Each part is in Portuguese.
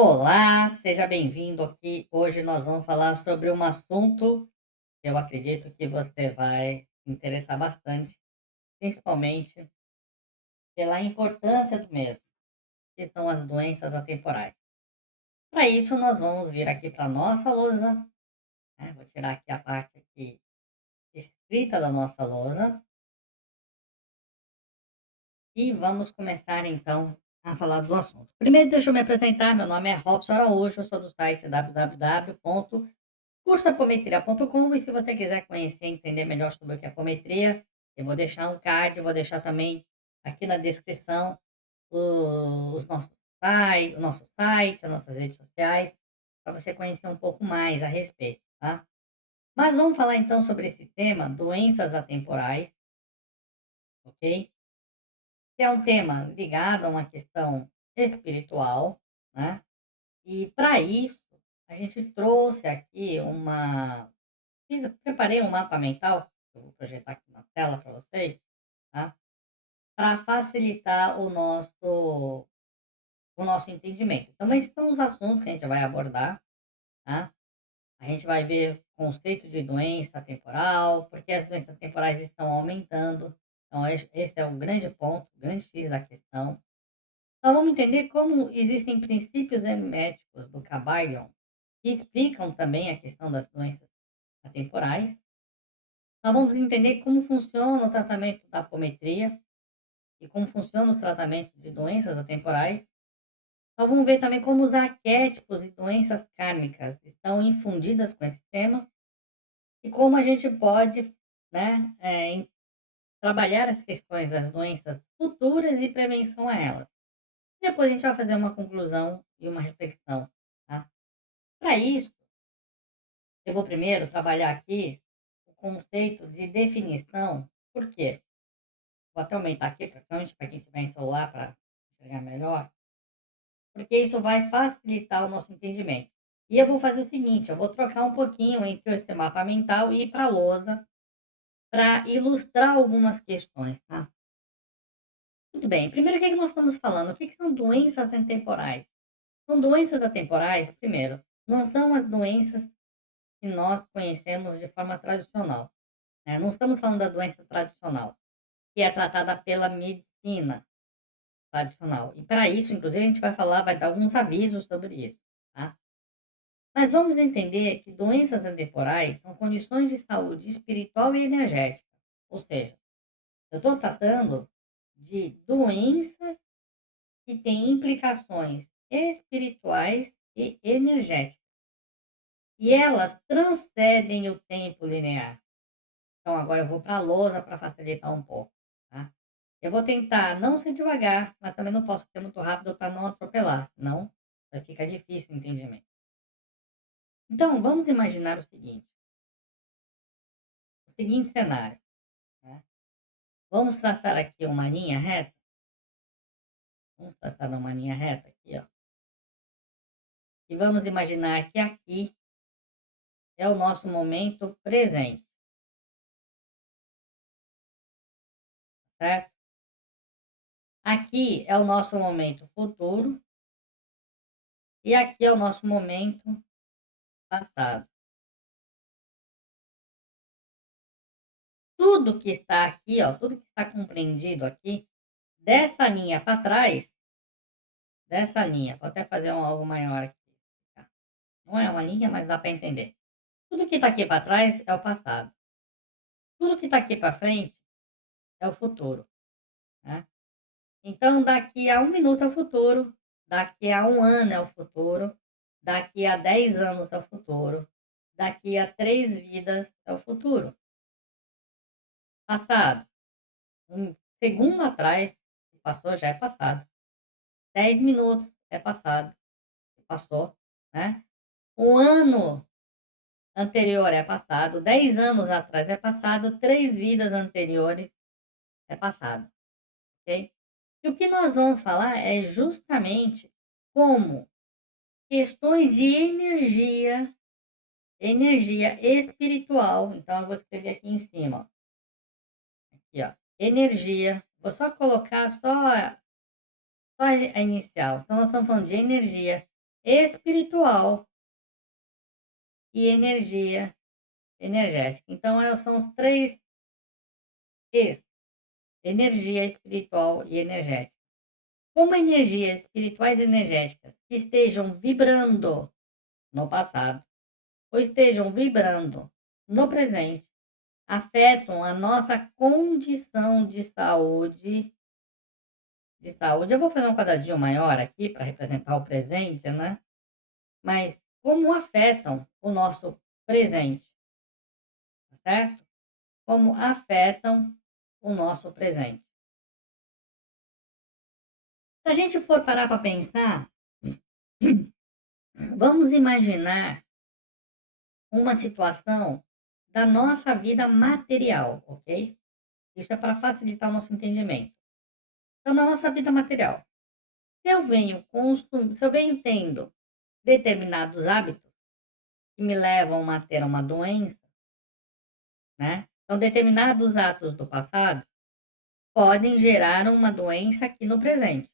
Olá, seja bem-vindo aqui. Hoje nós vamos falar sobre um assunto que eu acredito que você vai se interessar bastante, principalmente pela importância do mesmo, que são as doenças atemporais. Para isso, nós vamos vir aqui para a nossa lousa, né? Vou tirar aqui a parte aqui escrita da nossa lousa e vamos começar então a falar do assunto. Primeiro, deixa eu me apresentar. Meu nome é Robson Araújo, eu sou do site www.cursoapometria.com e se você quiser conhecer e entender melhor sobre o que é apometria, eu vou deixar um card, vou deixar também aqui na descrição os nossos o nosso site, as nossas redes sociais, para você conhecer um pouco mais a respeito, tá? Mas vamos falar então sobre esse tema, doenças atemporais, ok? Que é um tema ligado a uma questão espiritual, né? E para isso, a gente trouxe aqui preparei um mapa mental, que eu vou projetar aqui na tela para vocês, tá? Para facilitar o nosso entendimento. Então, esses são os assuntos que a gente vai abordar, tá? A gente vai ver o conceito de doença temporal, porque as doenças temporais estão aumentando. Então, esse é o grande ponto, o grande X da questão. Então, vamos entender como existem princípios herméticos do Kybalion que explicam também a questão das doenças atemporais. Nós vamos entender como funciona o tratamento da apometria e como funcionam os tratamentos de doenças atemporais. Nós vamos ver também como os arquétipos e doenças kármicas estão infundidas com esse tema e como a gente pode, né, trabalhar as questões das doenças futuras e prevenção a elas. Depois a gente vai fazer uma conclusão e uma reflexão, tá? Para isso, eu vou primeiro trabalhar aqui o conceito de definição. Por quê? Vou até aumentar aqui, principalmente para quem estiver em celular, para enxergar melhor, porque isso vai facilitar o nosso entendimento. E eu vou fazer o seguinte, eu vou trocar um pouquinho entre esse mapa mental e ir para a lousa para ilustrar algumas questões, tá? Muito bem, primeiro o que é que nós estamos falando? O que são doenças atemporais? São doenças atemporais, primeiro, não são as doenças que nós conhecemos de forma tradicional, né? Não estamos falando da doença tradicional, que é tratada pela medicina tradicional. E para isso, inclusive, a gente vai dar alguns avisos sobre isso, tá? Mas vamos entender que doenças atemporais são condições de saúde espiritual e energética. Ou seja, eu estou tratando de doenças que têm implicações espirituais e energéticas. E elas transcendem o tempo linear. Então, agora eu vou para a lousa para facilitar um pouco, tá? Eu vou tentar não ser devagar, mas também não posso ser muito rápido para não atropelar, senão vai ficar difícil o entendimento. Então, vamos imaginar o seguinte cenário, né? Vamos traçar aqui uma linha reta, vamos traçar uma linha reta aqui, ó, e vamos imaginar que aqui é o nosso momento presente, certo? Aqui é o nosso momento futuro e aqui é o nosso momento passado. Tudo que está aqui, ó, tudo que está compreendido aqui, dessa linha para trás, dessa linha, vou até fazer algo maior aqui, tá? Não é uma linha, mas dá para entender. Tudo que está aqui para trás é o passado. Tudo que está aqui para frente é o futuro, né? Então, daqui a um minuto é o futuro, daqui a um ano é o futuro, daqui a 10 anos é o futuro, daqui a 3 vidas é o futuro. Passado, um segundo atrás, passou, já é passado. 10 minutos é passado, passou, né? Um ano anterior é passado, 10 anos atrás é passado, 3 vidas anteriores é passado, ok? E o que nós vamos falar é justamente como questões de energia espiritual. Então, eu vou escrever aqui em cima, ó, aqui, ó, energia. Vou só colocar só a inicial. Então, nós estamos falando de energia espiritual e energia energética. Então, são os 3 Es: energia espiritual e energética. Como energias espirituais e energéticas que estejam vibrando no passado ou estejam vibrando no presente, afetam a nossa condição de saúde. Eu vou fazer um quadradinho maior aqui para representar o presente, né, mas como afetam o nosso presente, tá certo? Como afetam o nosso presente. Se a gente for parar para pensar, vamos imaginar uma situação da nossa vida material, ok? Isso é para facilitar o nosso entendimento. Então, na nossa vida material, se eu venho tendo determinados hábitos que me levam a ter uma doença, né? Então, determinados atos do passado podem gerar uma doença aqui no presente.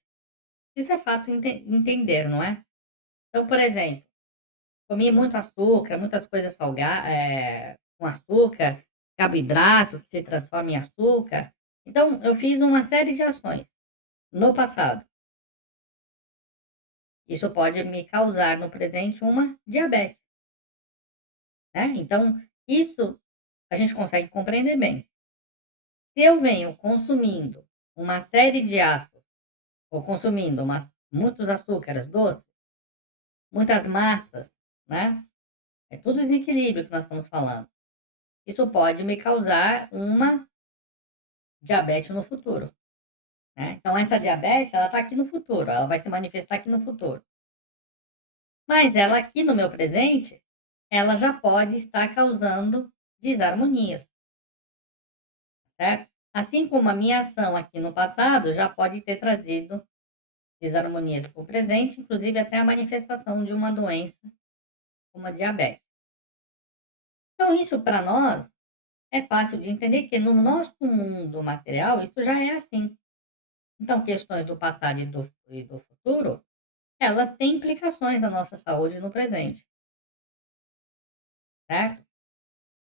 Isso é fato entender, não é? Então, por exemplo, comi muito açúcar, muitas coisas com açúcar, carboidrato que se transforma em açúcar. Então, eu fiz uma série de ações no passado. Isso pode me causar no presente uma diabetes, né? Então, isso a gente consegue compreender bem. Se eu venho consumindo uma série de atos, ou consumindo muitos açúcares doces, muitas massas, né? É tudo desequilíbrio que nós estamos falando. Isso pode me causar uma diabetes no futuro, né? Então, essa diabetes, ela está aqui no futuro, ela vai se manifestar aqui no futuro. Mas ela aqui no meu presente, ela já pode estar causando desarmonias, certo? Assim como a minha ação aqui no passado já pode ter trazido desarmonias para o presente, inclusive até a manifestação de uma doença como a diabetes. Então, isso para nós é fácil de entender que no nosso mundo material isso já é assim. Então, questões do passado e do futuro, elas têm implicações na nossa saúde no presente, certo?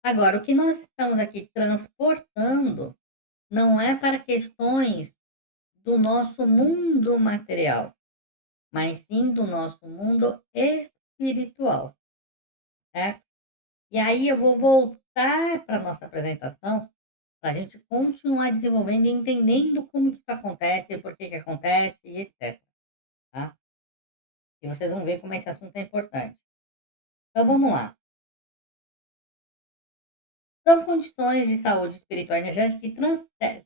Agora, o que nós estamos aqui transportando não é para questões do nosso mundo material, mas sim do nosso mundo espiritual, certo? E aí eu vou voltar para a nossa apresentação, para a gente continuar desenvolvendo e entendendo como que isso acontece, por que que acontece e etc, tá? E vocês vão ver como esse assunto é importante. Então vamos lá. São condições de saúde espiritual e energética que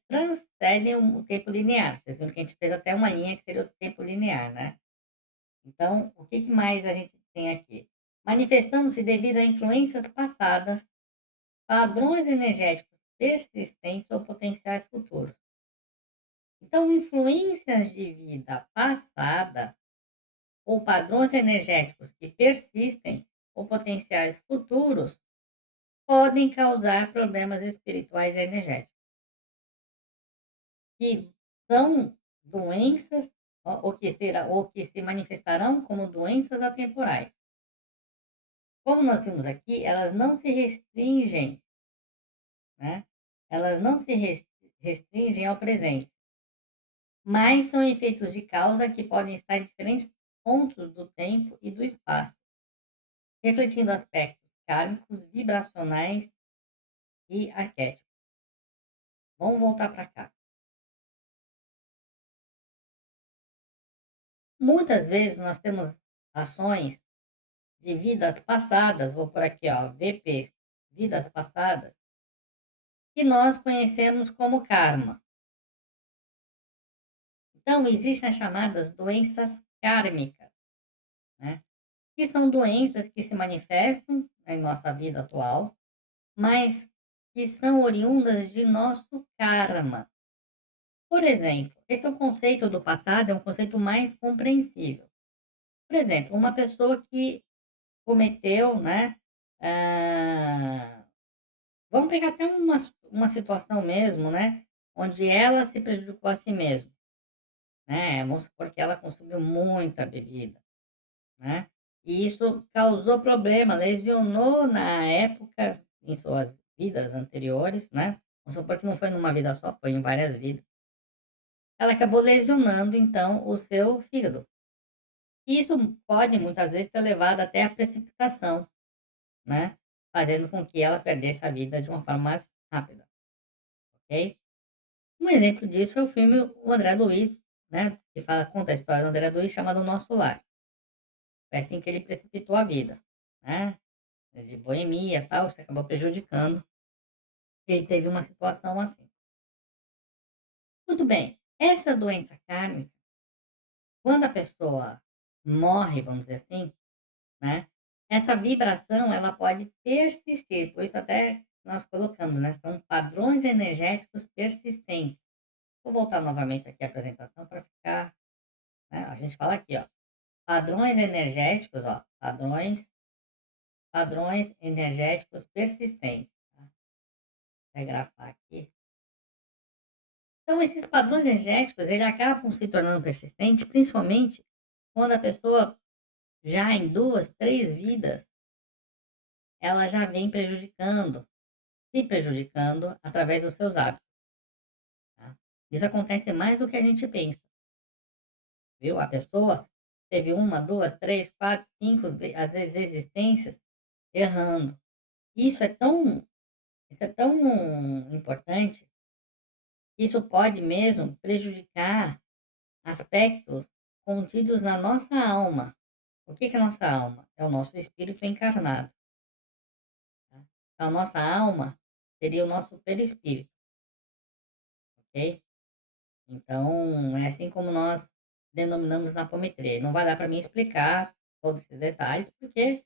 transcendem o tempo linear. Vocês viram que a gente fez até uma linha que seria o tempo linear, né? Então, o que que mais a gente tem aqui? Manifestando-se devido a influências passadas, padrões energéticos persistentes ou potenciais futuros. Então, influências de vida passada ou padrões energéticos que persistem ou potenciais futuros podem causar problemas espirituais e energéticos, que são doenças ou que se manifestarão como doenças atemporais. Como nós vimos aqui, elas não se restringem, né? Elas não se restringem ao presente, mas são efeitos de causa que podem estar em diferentes pontos do tempo e do espaço, refletindo aspectos kármicos, vibracionais e arquétipos. Vamos voltar para cá. Muitas vezes nós temos ações de vidas passadas, vou por aqui, ó, VP, vidas passadas, que nós conhecemos como karma. Então, existem as chamadas doenças kármicas, né? Que são doenças que se manifestam em nossa vida atual, mas que são oriundas de nosso karma. Por exemplo, esse é o conceito do passado, é um conceito mais compreensível. Por exemplo, uma pessoa que cometeu, né? ah, Vamos pegar até uma situação mesmo, né? Onde ela se prejudicou a si mesma, né? Vamos supor que ela consumiu muita bebida. né. E isso causou problema, lesionou na época, em suas vidas anteriores, né. Vamos supor que não foi numa vida só, foi em várias vidas. Ela acabou lesionando, então, o seu fígado. E isso pode, muitas vezes, ter levado até à precipitação, né, fazendo com que ela perdesse a vida de uma forma mais rápida, ok. Um exemplo disso é o filme O André Luiz, né, que conta a história do André Luiz chamado O Nosso Lar. Foi assim que ele precipitou a vida, né, de boemia, tal, isso acabou prejudicando, e ele teve uma situação assim. Muito bem, essa doença kármica, quando a pessoa morre, vamos dizer assim, né, essa vibração ela pode persistir, por isso até nós colocamos, né, são padrões energéticos persistentes. Vou voltar novamente aqui a apresentação para ficar, né, a gente fala aqui, ó, padrões energéticos, ó, padrões energéticos persistentes, tá, vai grafar aqui. Então esses padrões energéticos, eles acabam se tornando persistentes, principalmente quando a pessoa já em 2 3 vidas, ela já vem prejudicando, se prejudicando através dos seus hábitos, tá. Isso acontece mais do que a gente pensa, viu. A pessoa teve uma 2 3 4 5 às vezes existências errando. Isso é tão isso é tão importante, que isso pode mesmo prejudicar aspectos contidos na nossa alma. O que que é a nossa alma? É o nosso espírito encarnado, tá. Então a nossa alma seria o nosso perispírito, ok? Então, é assim como nós denominamos na apometria. Não vai dar para mim explicar todos esses detalhes, porque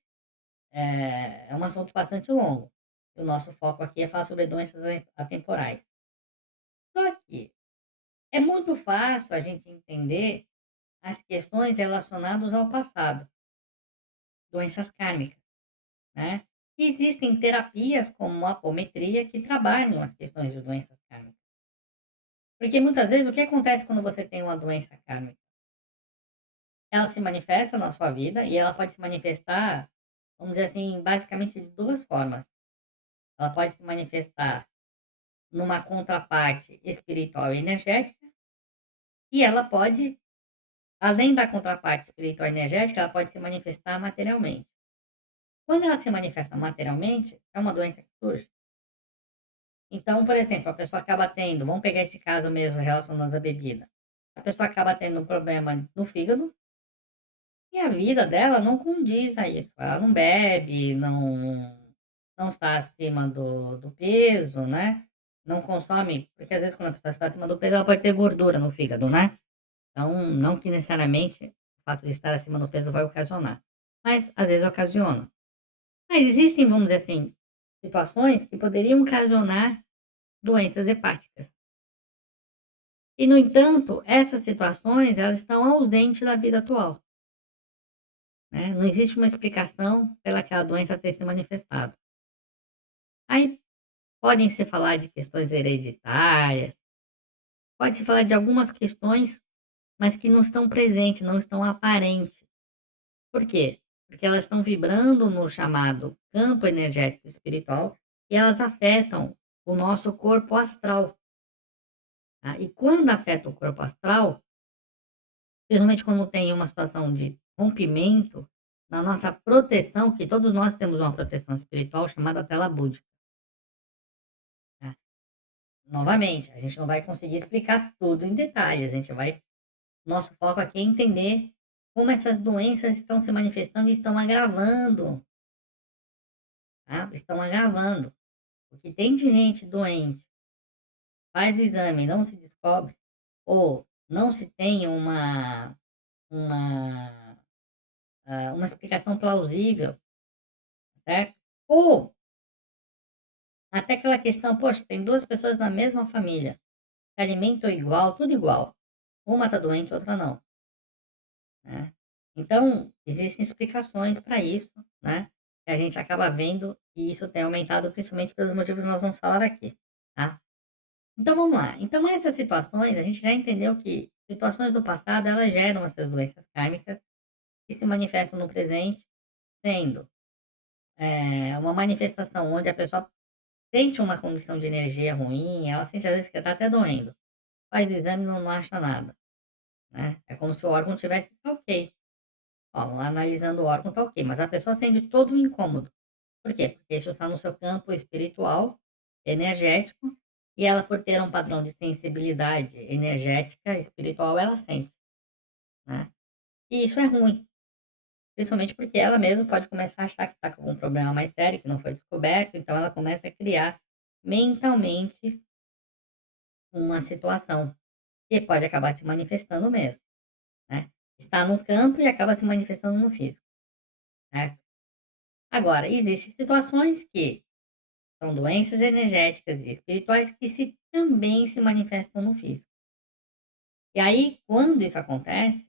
é um assunto bastante longo. O nosso foco aqui é falar sobre doenças atemporais. Só que é muito fácil a gente entender as questões relacionadas ao passado, doenças kármicas, né? E existem terapias como a apometria que trabalham as questões de doenças kármicas. Porque muitas vezes o que acontece quando você tem uma doença kármica? Ela se manifesta na sua vida e ela pode se manifestar, vamos dizer assim, basicamente de 2 formas. Ela pode se manifestar numa contraparte espiritual e energética, e ela pode, além da contraparte espiritual e energética, ela pode se manifestar materialmente. Quando ela se manifesta materialmente, é uma doença que surge. Então, por exemplo, a pessoa acaba tendo, vamos pegar esse caso mesmo relacionado à bebida. A pessoa acaba tendo um problema no fígado e a vida dela não condiz a isso. Ela não bebe, não está acima do peso, né, não consome, porque às vezes quando a pessoa está acima do peso, ela pode ter gordura no fígado, né. Então, não que necessariamente o fato de estar acima do peso vai ocasionar, mas às vezes ocasiona. Mas existem, vamos dizer assim, situações que poderiam ocasionar doenças hepáticas. E, no entanto, essas situações, elas estão ausentes da vida atual, né, não existe uma explicação pelaquela doença ter se manifestado. Aí podem se falar de questões hereditárias, pode-se falar de algumas questões, mas que não estão presentes, não estão aparentes. Por quê? Porque elas estão vibrando no chamado campo energético espiritual e elas afetam o nosso corpo astral, tá. E quando afeta o corpo astral, principalmente quando tem uma situação de rompimento, na nossa proteção, que todos nós temos uma proteção espiritual chamada tela búdica, tá. Novamente, a gente não vai conseguir explicar tudo em detalhes, a gente vai, nosso foco aqui é entender como essas doenças estão se manifestando e estão agravando, tá, estão agravando. O que tem de gente doente, faz exame e não se descobre, ou não se tem uma, uma explicação plausível, certo? Ou até aquela questão, poxa, tem 2 pessoas na mesma família, se alimentam igual, tudo igual, uma está doente, outra não, né. Então, existem explicações para isso, né, que a gente acaba vendo e isso tem aumentado principalmente pelos motivos que nós vamos falar aqui, tá. Então vamos lá, então essas situações, a gente já entendeu que situações do passado elas geram essas doenças kármicas, que se manifestam no presente, sendo, uma manifestação onde a pessoa sente uma condição de energia ruim, ela sente às vezes que está até doendo, faz o exame e não acha nada, né, é como se o órgão tivesse tá ok, ó, analisando o órgão tá ok, mas a pessoa sente todo um incômodo. Por quê? Porque isso está no seu campo espiritual, energético, e ela por ter um padrão de sensibilidade energética, espiritual, ela sente, né. E isso é ruim, principalmente porque ela mesma pode começar a achar que está com algum problema mais sério, que não foi descoberto, então ela começa a criar mentalmente uma situação que pode acabar se manifestando mesmo, né. Está no campo e acaba se manifestando no físico, né. Agora, existem situações que são doenças energéticas e espirituais que também se manifestam no físico. E aí, quando isso acontece,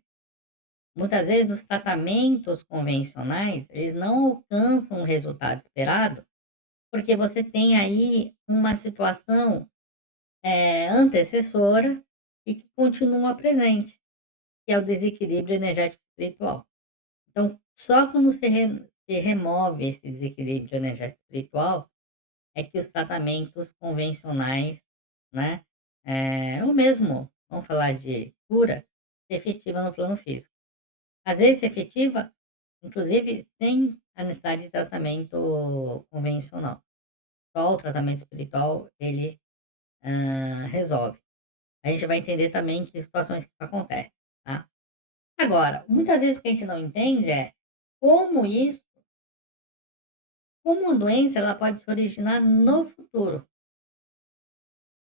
muitas vezes os tratamentos convencionais, eles não alcançam o resultado esperado, porque você tem aí uma situação, antecessora e que continua presente, que é o desequilíbrio energético espiritual. Então, só quando se remove esse desequilíbrio energético espiritual, é que os tratamentos convencionais, né, ou mesmo, vamos falar de cura, efetiva no plano físico. Às vezes efetiva, inclusive sem a necessidade de tratamento convencional. Só o tratamento espiritual ele, resolve. A gente vai entender também que situações que isso acontece, tá. Agora, muitas vezes o que a gente não entende é como isso como uma doença ela pode se originar no futuro.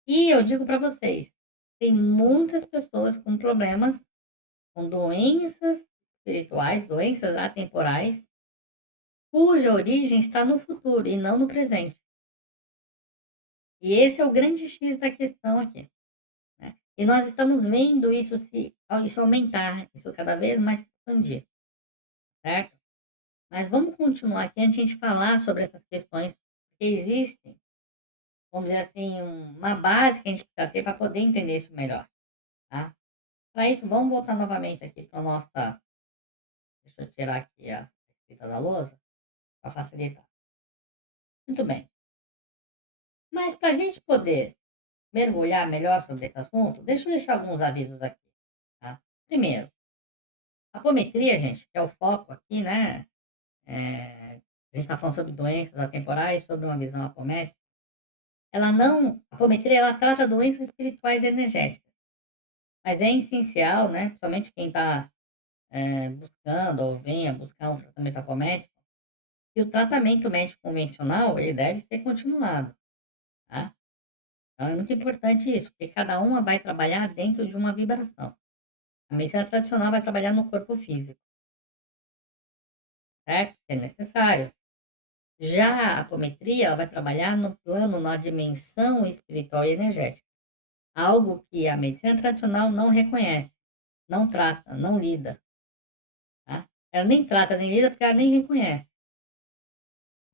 E eu digo para vocês, tem muitas pessoas com problemas, com doenças espirituais, doenças atemporais, cuja origem está no futuro e não no presente. E esse é o grande X da questão aqui, né. E nós estamos vendo isso aumentar, isso cada vez mais se expandir, certo? Mas vamos continuar aqui antes de a gente falar sobre essas questões, porque existem, vamos dizer assim, uma base que a gente precisa ter para poder entender isso melhor, tá? Para isso, vamos voltar novamente aqui para nossa. Deixa eu tirar aqui a receita da lousa, para facilitar. Muito bem. Mas para a gente poder mergulhar melhor sobre esse assunto, deixa eu deixar alguns avisos aqui, tá? Primeiro, a apometria, gente, que é o foco aqui, né? A gente está falando sobre doenças atemporais, sobre uma visão apométrica. Ela não. A apometria, ela trata doenças espirituais e energéticas. Mas é essencial, né? Principalmente quem está buscando ou venha buscar um tratamento apométrico, que o tratamento médico convencional, ele deve ser continuado, tá? Então é muito importante isso, porque cada uma vai trabalhar dentro de uma vibração. A medicina tradicional vai trabalhar no corpo físico, certo? Que é necessário. Já a apometria, ela vai trabalhar no plano, na dimensão espiritual e energética. Algo que a medicina tradicional não reconhece, não trata, não lida, tá? Ela nem trata, nem lida, porque ela nem reconhece,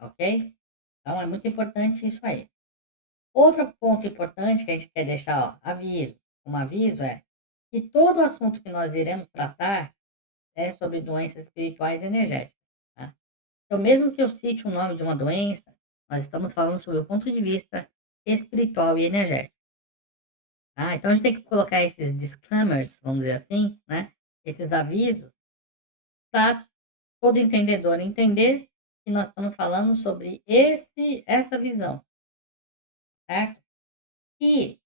ok? Então é muito importante isso aí. Outro ponto importante que a gente quer deixar, ó, aviso, um aviso é que todo assunto que nós iremos tratar é sobre doenças espirituais e energéticas, tá? Então, mesmo que eu cite o nome de uma doença, nós estamos falando sobre o ponto de vista espiritual e energético, tá? Então, a gente tem que colocar esses disclaimers, vamos dizer assim, né? Esses avisos, para todo entendedor entender que nós estamos falando sobre essa visão, certo? E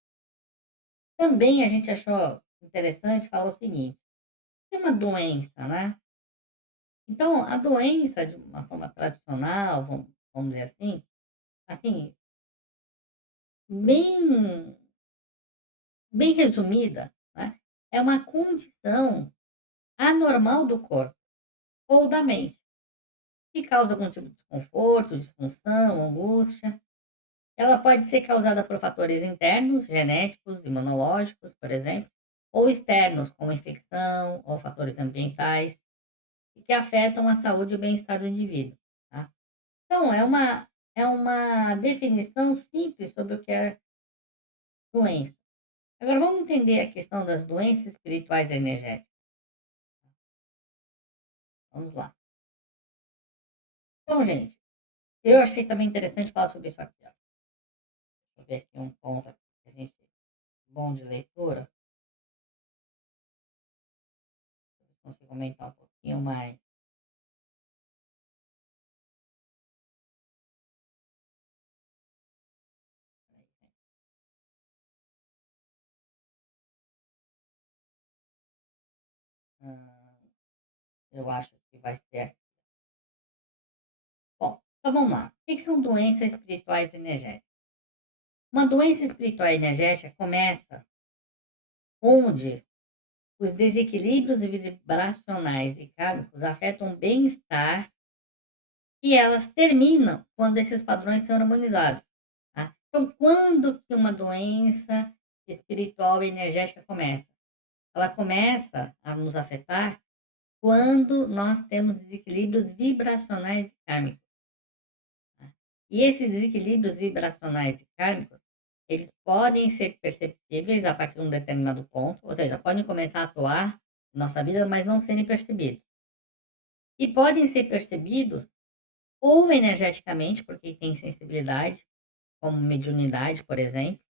também a gente achou interessante falar o seguinte: tem uma doença, né? Então, a doença, de uma forma tradicional, vamos dizer assim, bem, bem resumida, né? É uma condição anormal do corpo ou da mente, que causa algum tipo de desconforto, disfunção, angústia. Ela pode ser causada por fatores internos, genéticos, imunológicos, por exemplo, ou externos, como infecção ou fatores ambientais que afetam a saúde e o bem-estar do indivíduo, tá? Então, é uma definição simples sobre o que é doença. Agora, vamos entender a questão das doenças espirituais e energéticas. Vamos lá. Então, gente, eu achei também interessante falar sobre isso aqui, ó. Deixa eu ver aqui um ponto aqui que a gente bom de leitura. Consigo aumentar um pouquinho mais. Ah, eu acho que vai ser. Bom, então vamos lá. O que que são doenças espirituais energéticas? Uma doença espiritual energética começa onde os desequilíbrios vibracionais e kármicos afetam o bem-estar e elas terminam quando esses padrões são harmonizados. Tá? Então, quando que uma doença espiritual e energética começa? Ela começa a nos afetar quando nós temos desequilíbrios vibracionais e kármicos. Tá? E esses desequilíbrios vibracionais e kármicos, eles podem ser perceptíveis a partir de um determinado ponto, ou seja, podem começar a atuar na nossa vida, mas não serem percebidos. E podem ser percebidos ou energeticamente, porque tem sensibilidade, como mediunidade, por exemplo,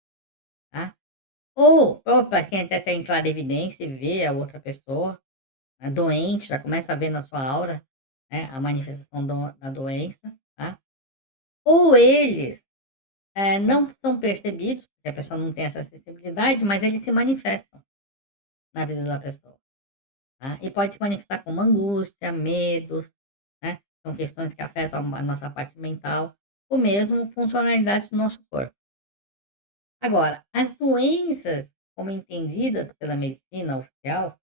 tá? Ou para quem até tem clarevidência e vê a outra pessoa, né, doente, já começa a ver na sua aura, né, a manifestação da doença, tá? Ou eles não são percebidos, porque a pessoa não tem essa sensibilidade, mas eles se manifestam na vida da pessoa, tá? E pode se manifestar como angústia, medos, né? São questões que afetam a nossa parte mental, ou mesmo funcionalidade do nosso corpo. Agora, as doenças, como entendidas pela medicina oficial,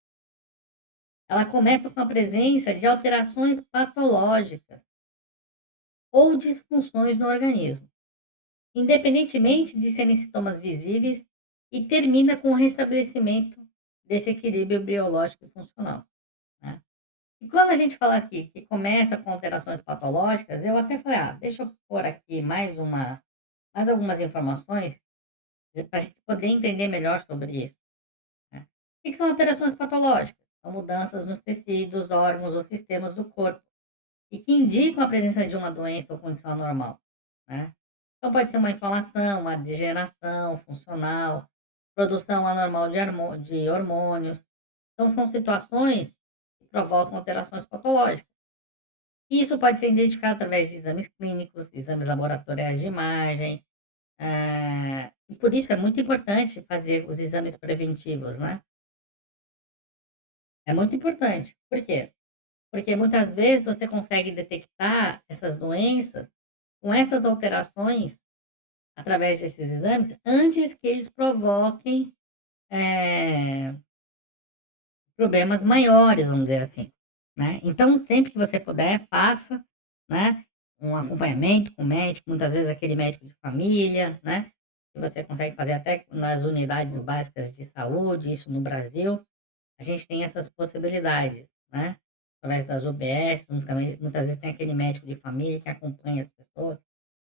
ela começa com a presença de alterações patológicas ou disfunções no organismo, independentemente de serem sintomas visíveis, e termina com o restabelecimento desse equilíbrio biológico e funcional, né? E quando a gente fala aqui que começa com alterações patológicas, eu até falei, deixa eu pôr aqui mais algumas informações para a gente poder entender melhor sobre isso, né? O que que são alterações patológicas? São mudanças nos tecidos, órgãos ou sistemas do corpo e que indicam a presença de uma doença ou condição anormal, né? Então pode ser uma inflamação, uma degeneração funcional, produção anormal de hormônios. Então são situações que provocam alterações patológicas. E isso pode ser identificado através de exames clínicos, exames laboratoriais de imagem, e por isso é muito importante fazer os exames preventivos, né? É muito importante. Por quê? Porque muitas vezes você consegue detectar essas doenças com essas alterações através desses exames antes que eles provoquem eh, problemas maiores, vamos dizer assim, né. Então sempre que você puder, faça, né, um acompanhamento com o médico, muitas vezes aquele médico de família, né, que você consegue fazer até nas unidades básicas de saúde, isso no Brasil, a gente tem essas possibilidades, né, através das UBS, também muitas vezes tem aquele médico de família que acompanha as pessoas,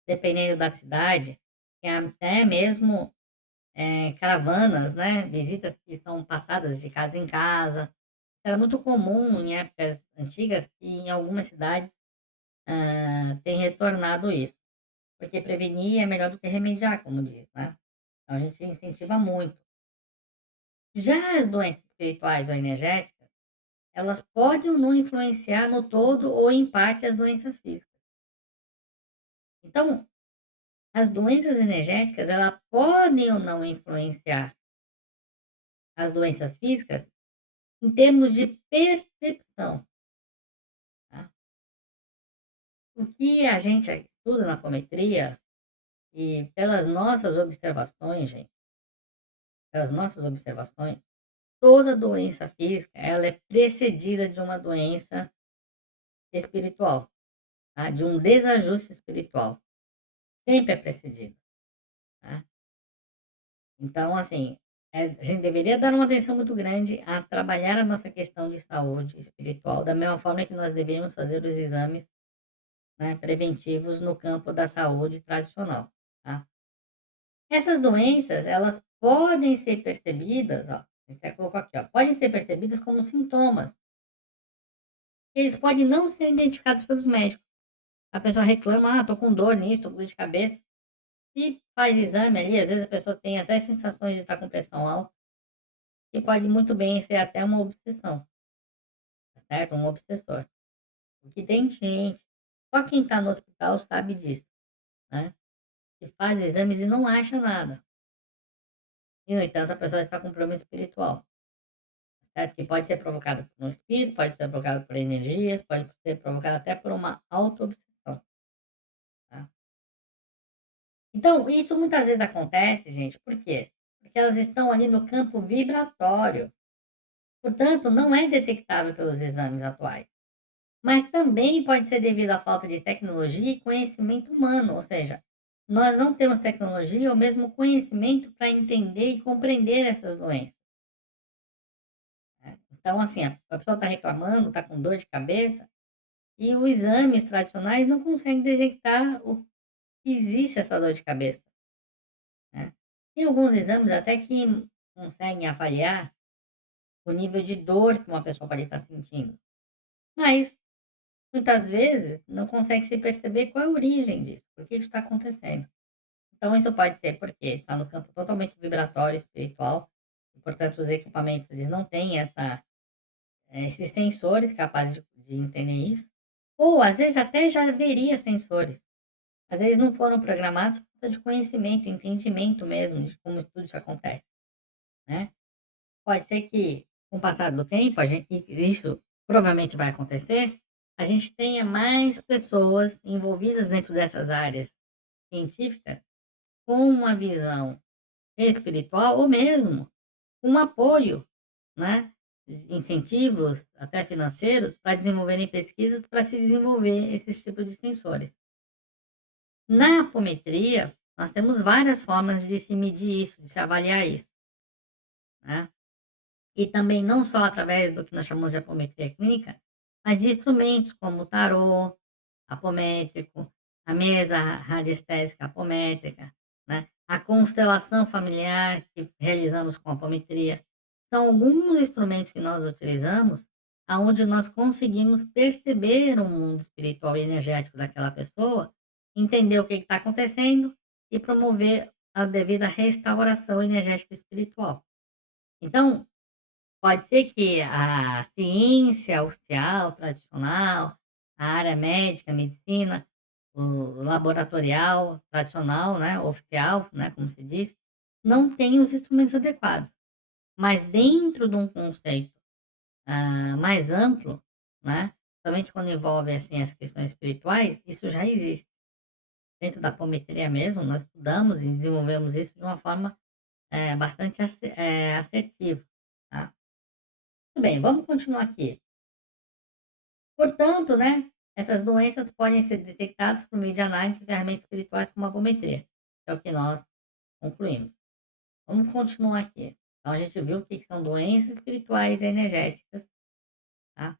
dependendo da cidade, tem até mesmo, caravanas, né, visitas que são passadas de casa em casa. Era muito comum em épocas antigas e em algumas cidades, tem retornado isso, porque prevenir é melhor do que remediar, como diz, né. Então a gente incentiva muito. Já as doenças espirituais ou energéticas, elas podem ou não influenciar no todo ou em parte as doenças físicas. Então, as doenças energéticas, elas podem ou não influenciar as doenças físicas em termos de percepção, tá. O que a gente estuda na apometria e pelas nossas observações, gente, pelas nossas observações, toda doença física, ela é precedida de uma doença espiritual, tá, de um desajuste espiritual, sempre é precedida, tá. Então, assim, a gente deveria dar uma atenção muito grande a trabalhar a nossa questão de saúde espiritual, da mesma forma que nós deveríamos fazer os exames, né, preventivos no campo da saúde tradicional, tá. Essas doenças, elas podem ser percebidas, ó, a gente até colocou aqui, ó, podem ser percebidas como sintomas Eles podem não ser identificados pelos médicos. A pessoa reclama: "Ah, tô com dor nisso, tô com dor de cabeça", e faz exame ali, às vezes a pessoa tem até sensações de estar com pressão alta, e pode muito bem ser até uma obsessão, tá certo? Um obsessor. Porque tem gente, só quem está no hospital sabe disso, né, que faz exames e não acha nada. E, no entanto, a pessoa está com um problema espiritual, certo? Que pode ser provocado por um espírito, pode ser provocado por energias, pode ser provocado até por uma auto-obsessão, tá? Então, isso muitas vezes acontece, gente, por quê? Porque elas estão ali no campo vibratório, portanto, não é detectável pelos exames atuais. Mas também pode ser devido à falta de tecnologia e conhecimento humano, ou seja, nós não temos tecnologia ou mesmo conhecimento para entender e compreender essas doenças, né. Então, assim, a pessoa está reclamando, está com dor de cabeça, e os exames tradicionais não conseguem detectar o que existe essa dor de cabeça, né. Tem alguns exames até que conseguem avaliar o nível de dor que uma pessoa pode estar sentindo, mas muitas vezes não consegue se perceber qual é a origem disso, por que isso está acontecendo. Então isso pode ser porque está no campo totalmente vibratório, espiritual, e portanto os equipamentos eles não têm esses sensores capazes de entender isso, ou às vezes até já haveria sensores, às vezes não foram programados por falta de conhecimento, entendimento mesmo de como tudo isso acontece, né. Pode ser que com o passar do tempo a gente e isso provavelmente vai acontecer, a gente tenha mais pessoas envolvidas dentro dessas áreas científicas com uma visão espiritual ou mesmo um apoio, né, incentivos até financeiros para desenvolverem pesquisas para se desenvolver esses tipos de sensores. Na apometria, nós temos várias formas de se medir isso, de se avaliar isso, né. E também não só através do que nós chamamos de apometria clínica, mas de instrumentos como o tarô apométrico, a mesa radiestésica apométrica, né, a constelação familiar que realizamos com apometria. São alguns instrumentos que nós utilizamos, aonde nós conseguimos perceber o mundo espiritual e energético daquela pessoa, entender o que está acontecendo e promover a devida restauração energética e espiritual. Então, pode ser que a ciência oficial, tradicional, a área médica, medicina, o laboratorial tradicional, né, oficial, né, como se diz, não tenha os instrumentos adequados. Mas dentro de um conceito, mais amplo, né, somente quando envolve, assim, as questões espirituais, isso já existe. Dentro da apometria mesmo, nós estudamos e desenvolvemos isso de uma forma, bastante assertiva, tá. Tudo bem, vamos continuar aqui. Portanto, né, essas doenças podem ser detectadas por meio de análise de ferramentas espirituais como a apometria, que é o que nós concluímos. Vamos continuar aqui. Então, a gente viu o que que são doenças espirituais e energéticas, tá?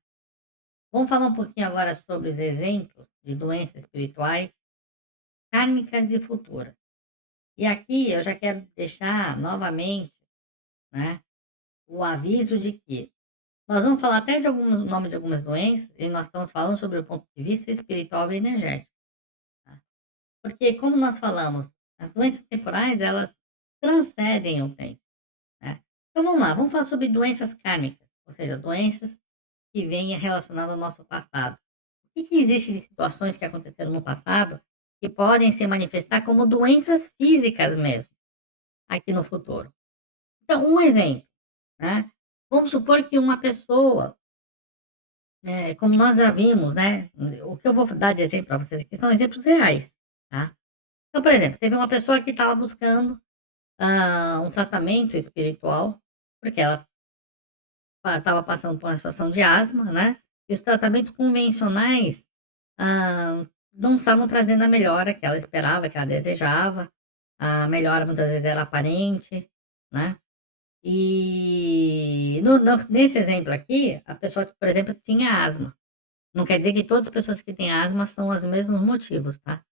Vamos falar um pouquinho agora sobre os exemplos de doenças espirituais, kármicas e futuras. E aqui eu já quero deixar novamente, né, o aviso de que nós vamos falar até de alguns nomes de algumas doenças, e nós estamos falando sobre o ponto de vista espiritual e energético, tá? Porque, como nós falamos, as doenças temporais, elas transcendem o tempo, né. Então vamos lá, vamos falar sobre doenças kármicas, ou seja, doenças que vêm relacionadas ao nosso passado. O que que existe de situações que aconteceram no passado, que podem se manifestar como doenças físicas mesmo, aqui no futuro? Então, um exemplo, né, vamos supor que uma pessoa, como nós já vimos, né, o que eu vou dar de exemplo para vocês aqui são exemplos reais, tá. Então, por exemplo, teve uma pessoa que estava buscando um tratamento espiritual, porque ela estava passando por uma situação de asma, né, e os tratamentos convencionais, não estavam trazendo a melhora que ela esperava, que ela desejava, a melhora muitas vezes era aparente, né. E nesse exemplo aqui, a pessoa, por exemplo, tinha asma, não quer dizer que todas as pessoas que têm asma são os mesmos motivos, tá.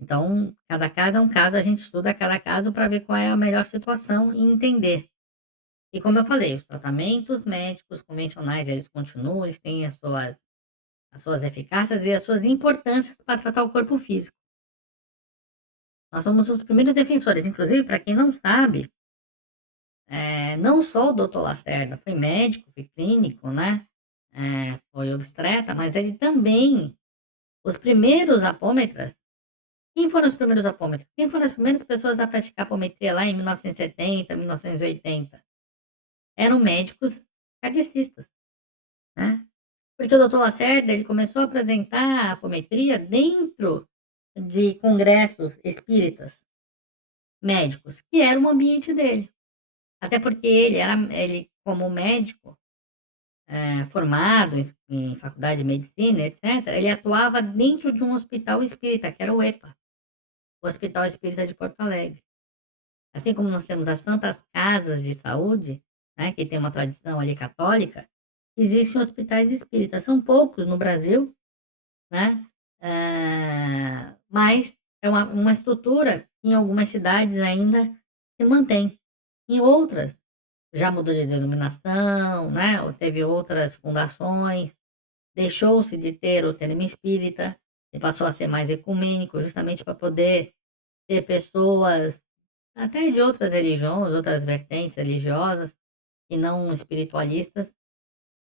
Então, cada caso é um caso, a gente estuda cada caso para ver qual é a melhor situação e entender. E como eu falei, os tratamentos médicos convencionais, eles continuam, eles têm as suas as suas eficácias e as suas importâncias para tratar o corpo físico. Nós somos os primeiros defensores, inclusive, para quem não sabe, não só o doutor Lacerda foi médico, foi clínico, né, foi obstetra, mas ele também os primeiros apômetras quem foram os primeiros apômetras? Quem foram as primeiras pessoas a praticar apometria lá em 1970, 1980? Eram médicos kardecistas, né. Porque o doutor Lacerda, ele começou a apresentar a apometria dentro de congressos espíritas médicos, que era o ambiente dele. Até porque ele como médico, formado em faculdade de medicina, etcétera, ele atuava dentro de um hospital espírita, que era o EPA, o Hospital Espírita de Porto Alegre. Assim como nós temos as santas casas de saúde, né, que tem uma tradição ali católica, existem hospitais espíritas. São poucos no Brasil, né, mas é uma estrutura que em algumas cidades ainda se mantém. Em outras, já mudou de denominação, né, ou teve outras fundações, deixou-se de ter o termo espírita e passou a ser mais ecumênico, justamente para poder ter pessoas até de outras religiões, outras vertentes religiosas, e não espiritualistas,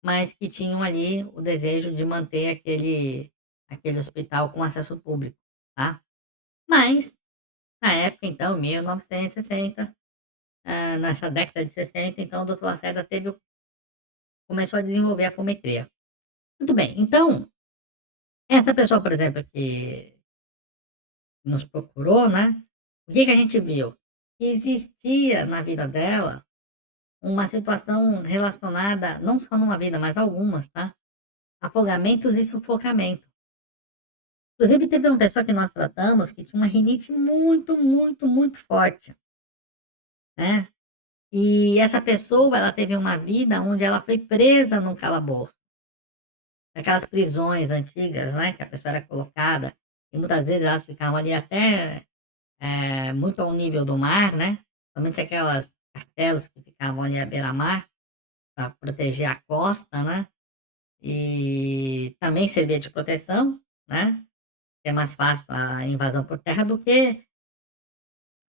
mas que tinham ali o desejo de manter aquele hospital com acesso público, tá. Mas, na época então, 1960, nessa década de 60, então o doutor Lacerda começou a desenvolver a apometria. Muito bem, então, essa pessoa, por exemplo, que nos procurou, né, o que que a gente viu? Que existia na vida dela uma situação relacionada, não só numa vida, mas algumas, tá, afogamentos e sufocamento. Inclusive teve uma pessoa que nós tratamos que tinha uma rinite muito, muito, muito forte, né, e essa pessoa ela teve uma vida onde ela foi presa num calabouço, aquelas prisões antigas, né, que a pessoa era colocada, e muitas vezes elas ficavam ali até, muito ao nível do mar, né, somente aquelas castelos que ficavam ali à beira-mar, para proteger a costa, né. E também servia de proteção, né, é mais fácil a invasão por terra do que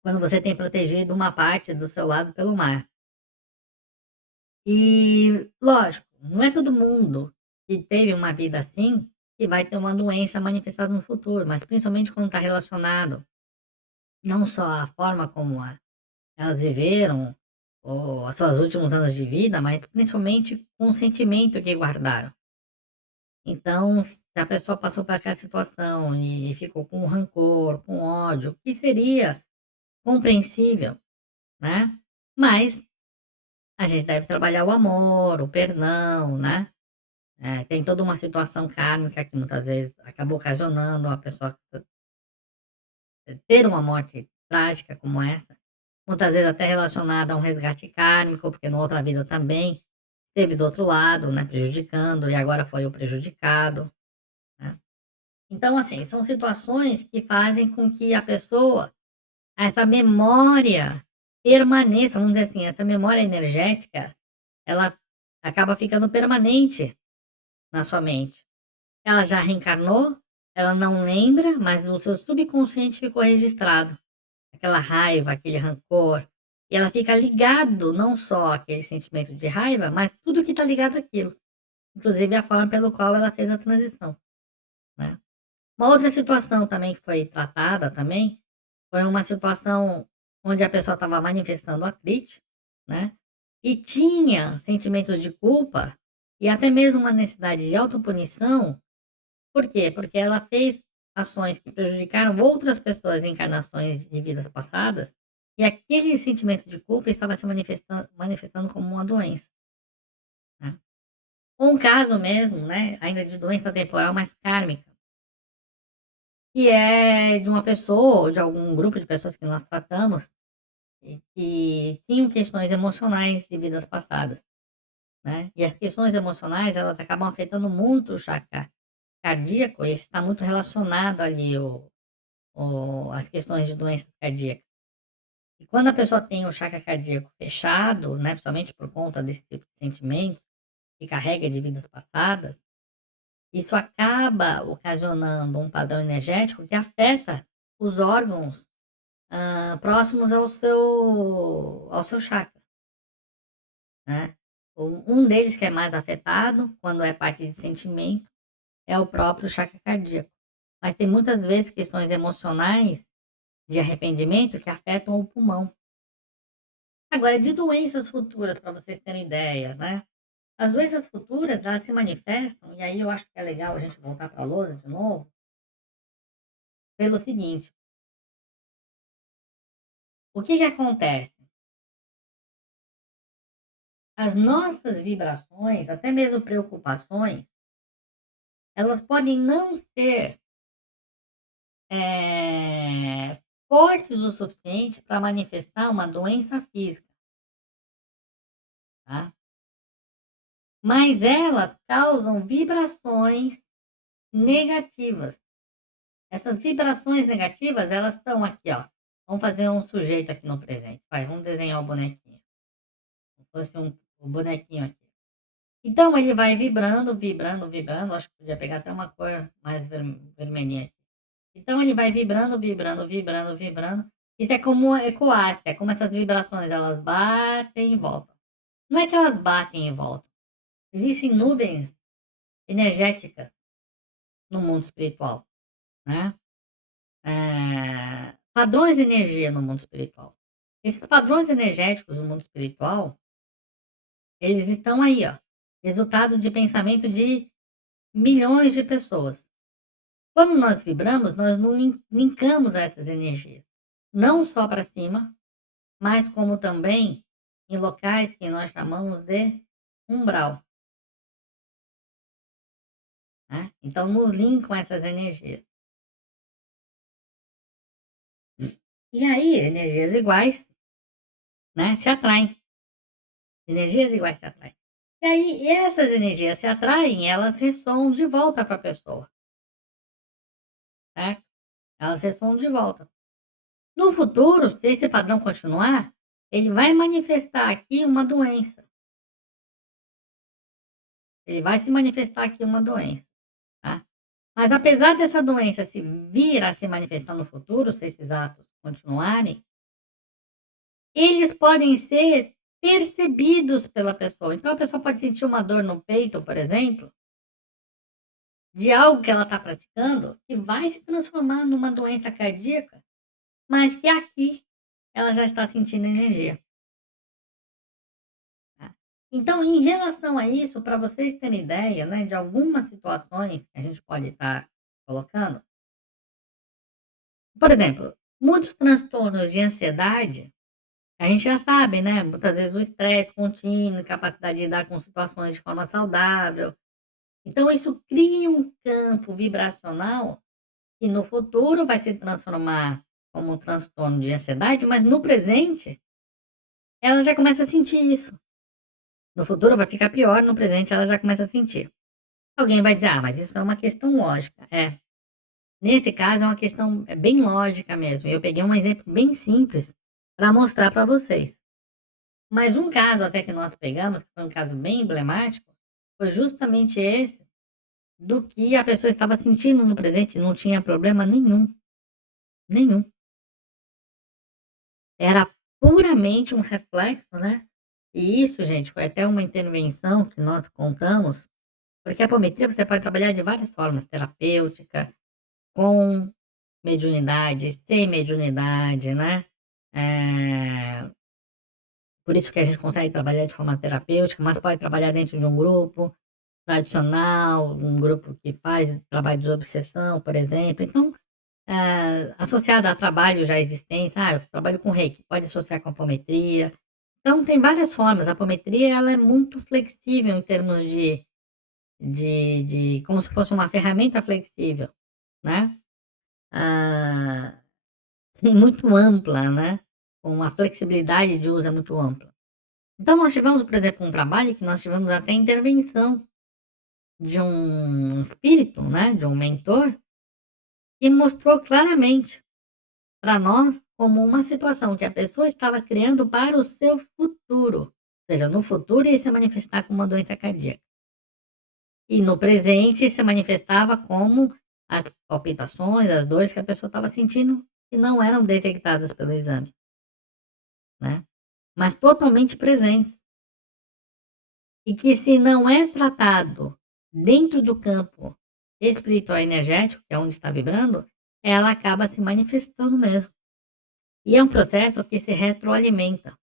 quando você tem protegido uma parte do seu lado pelo mar. E, lógico, não é todo mundo que teve uma vida assim, que vai ter uma doença manifestada no futuro, mas principalmente quando está relacionado não só à forma como elas viveram, ou os seus últimos anos de vida, mas principalmente com o sentimento que guardaram. Então, se a pessoa passou por aquela situação e ficou com rancor, com ódio, que seria compreensível, né, mas a gente deve trabalhar o amor, o perdão, né, tem toda uma situação kármica que muitas vezes acaba ocasionando a pessoa ter uma morte trágica como essa, muitas vezes até relacionada a um resgate kármico, porque na outra vida também esteve do outro lado, né, prejudicando e agora foi o prejudicado, né. Então, assim, são situações que fazem com que a pessoa, essa memória permaneça, vamos dizer assim, essa memória energética, ela acaba ficando permanente na sua mente. Ela já reencarnou, ela não lembra, mas no seu subconsciente ficou registrado aquela raiva, aquele rancor, e ela fica ligado não só aquele sentimento de raiva, mas tudo que está ligado àquilo, inclusive a forma pelo qual ela fez a transição, né. Uma outra situação também que foi tratada também, foi uma situação onde a pessoa estava manifestando artrite, né, e tinha sentimentos de culpa e até mesmo uma necessidade de autopunição. Por quê? Porque ela fez ações que prejudicaram outras pessoas em encarnações de vidas passadas, e aquele sentimento de culpa estava se manifestando como uma doença, né. Um caso mesmo, né, ainda de doença temporal, mas kármica. Que é de uma pessoa ou de algum grupo de pessoas que nós tratamos, e que tinham questões emocionais de vidas passadas, né. E as questões emocionais, elas acabam afetando muito o chakra cardíaco, e está muito relacionado ali as questões de doença cardíaca. E quando a pessoa tem o chakra cardíaco fechado, né, principalmente por conta desse tipo de sentimento que carrega de vidas passadas, Isso acaba ocasionando um padrão energético que afeta os órgãos, próximos ao seu chakra, né. Um deles que é mais afetado, quando é parte de sentimento, é o próprio chakra cardíaco. Mas tem muitas vezes questões emocionais de arrependimento que afetam o pulmão. Agora, de doenças futuras, para vocês terem ideia, né? As doenças futuras, elas se manifestam, e aí eu acho que é legal a gente voltar para a lousa de novo, pelo seguinte: o que que acontece? As nossas vibrações, até mesmo preocupações, elas podem não ser fortes o suficiente para manifestar uma doença física, tá? Mas elas causam vibrações negativas. Essas vibrações negativas, elas estão aqui, ó. Vamos fazer um sujeito aqui no presente. Vai, vamos desenhar o bonequinho. Como se fosse um bonequinho aqui. Então ele vai vibrando, vibrando, vibrando. Acho que podia pegar até uma cor mais vermelhinha aqui. Então ele vai vibrando, vibrando, vibrando, vibrando. Isso é como ecoácia, é como essas vibrações, elas batem e voltam. Não é que elas batem e voltam. Existem nuvens energéticas no mundo espiritual, né? Padrões de energia no mundo espiritual. Esses padrões energéticos no mundo espiritual, eles estão aí, ó, resultado de pensamento de milhões de pessoas. Quando nós vibramos, nós não linkamos a essas energias, não só para cima, mas como também em locais que nós chamamos de umbral, né? Então nos linkam essas energias. E aí, energias iguais, né, se atraem. Energias iguais se atraem. E aí, essas energias se atraem, elas ressoam de volta para a pessoa, certo? Elas ressoam de volta. No futuro, se esse padrão continuar, ele vai manifestar aqui uma doença. Ele vai se manifestar aqui uma doença, tá? Mas apesar dessa doença se vir a se manifestar no futuro, se esses atos continuarem, eles podem ser percebidos pela pessoa. Então a pessoa pode sentir uma dor no peito, por exemplo, de algo que ela está praticando, que vai se transformar numa doença cardíaca, mas que aqui ela já está sentindo energia, tá. Então, em relação a isso, para vocês terem ideia, né, de algumas situações que a gente pode estar colocando, por exemplo, muitos transtornos de ansiedade, a gente já sabe, né, muitas vezes o estresse contínuo, incapacidade de lidar com situações de forma saudável. Então isso cria um campo vibracional que no futuro vai se transformar como um transtorno de ansiedade, mas no presente ela já começa a sentir isso. No futuro vai ficar pior, no presente ela já começa a sentir. Alguém vai dizer: "Ah, mas isso é uma questão lógica". É, nesse caso é uma questão bem lógica mesmo. Eu peguei um exemplo bem simples para mostrar para vocês. Mas um caso até que nós pegamos, que foi um caso bem emblemático, foi justamente esse, do que a pessoa estava sentindo no presente, não tinha problema nenhum, nenhum. Era puramente um reflexo, né. E isso, gente, foi até uma intervenção que nós contamos, porque a apometria você pode trabalhar de várias formas, terapêutica, com mediunidade, sem mediunidade, né. Eh, por isso que a gente consegue trabalhar de forma terapêutica, mas pode trabalhar dentro de um grupo tradicional, um grupo que faz trabalho de obsessão, por exemplo. Então, associado a trabalho já existentes, eu trabalho com reiki, pode associar com apometria. Então tem várias formas, a apometria ela é muito flexível em termos de como se fosse uma ferramenta flexível, né. Ah, sim, muito ampla, né, com uma flexibilidade de uso é muito ampla. Então nós tivemos, por exemplo, um trabalho que nós tivemos até intervenção de um espírito, né, de um mentor, que mostrou claramente para nós como uma situação que a pessoa estava criando para o seu futuro. Ou seja, no futuro ia se manifestar com uma doença cardíaca. E no presente se manifestava como as palpitações, as dores que a pessoa estava sentindo, que não eram detectadas pelo exame, né, mas totalmente presentes. E que se não é tratado dentro do campo espiritual energético, que é onde está vibrando, ela acaba se manifestando mesmo. E é um processo que se retroalimenta,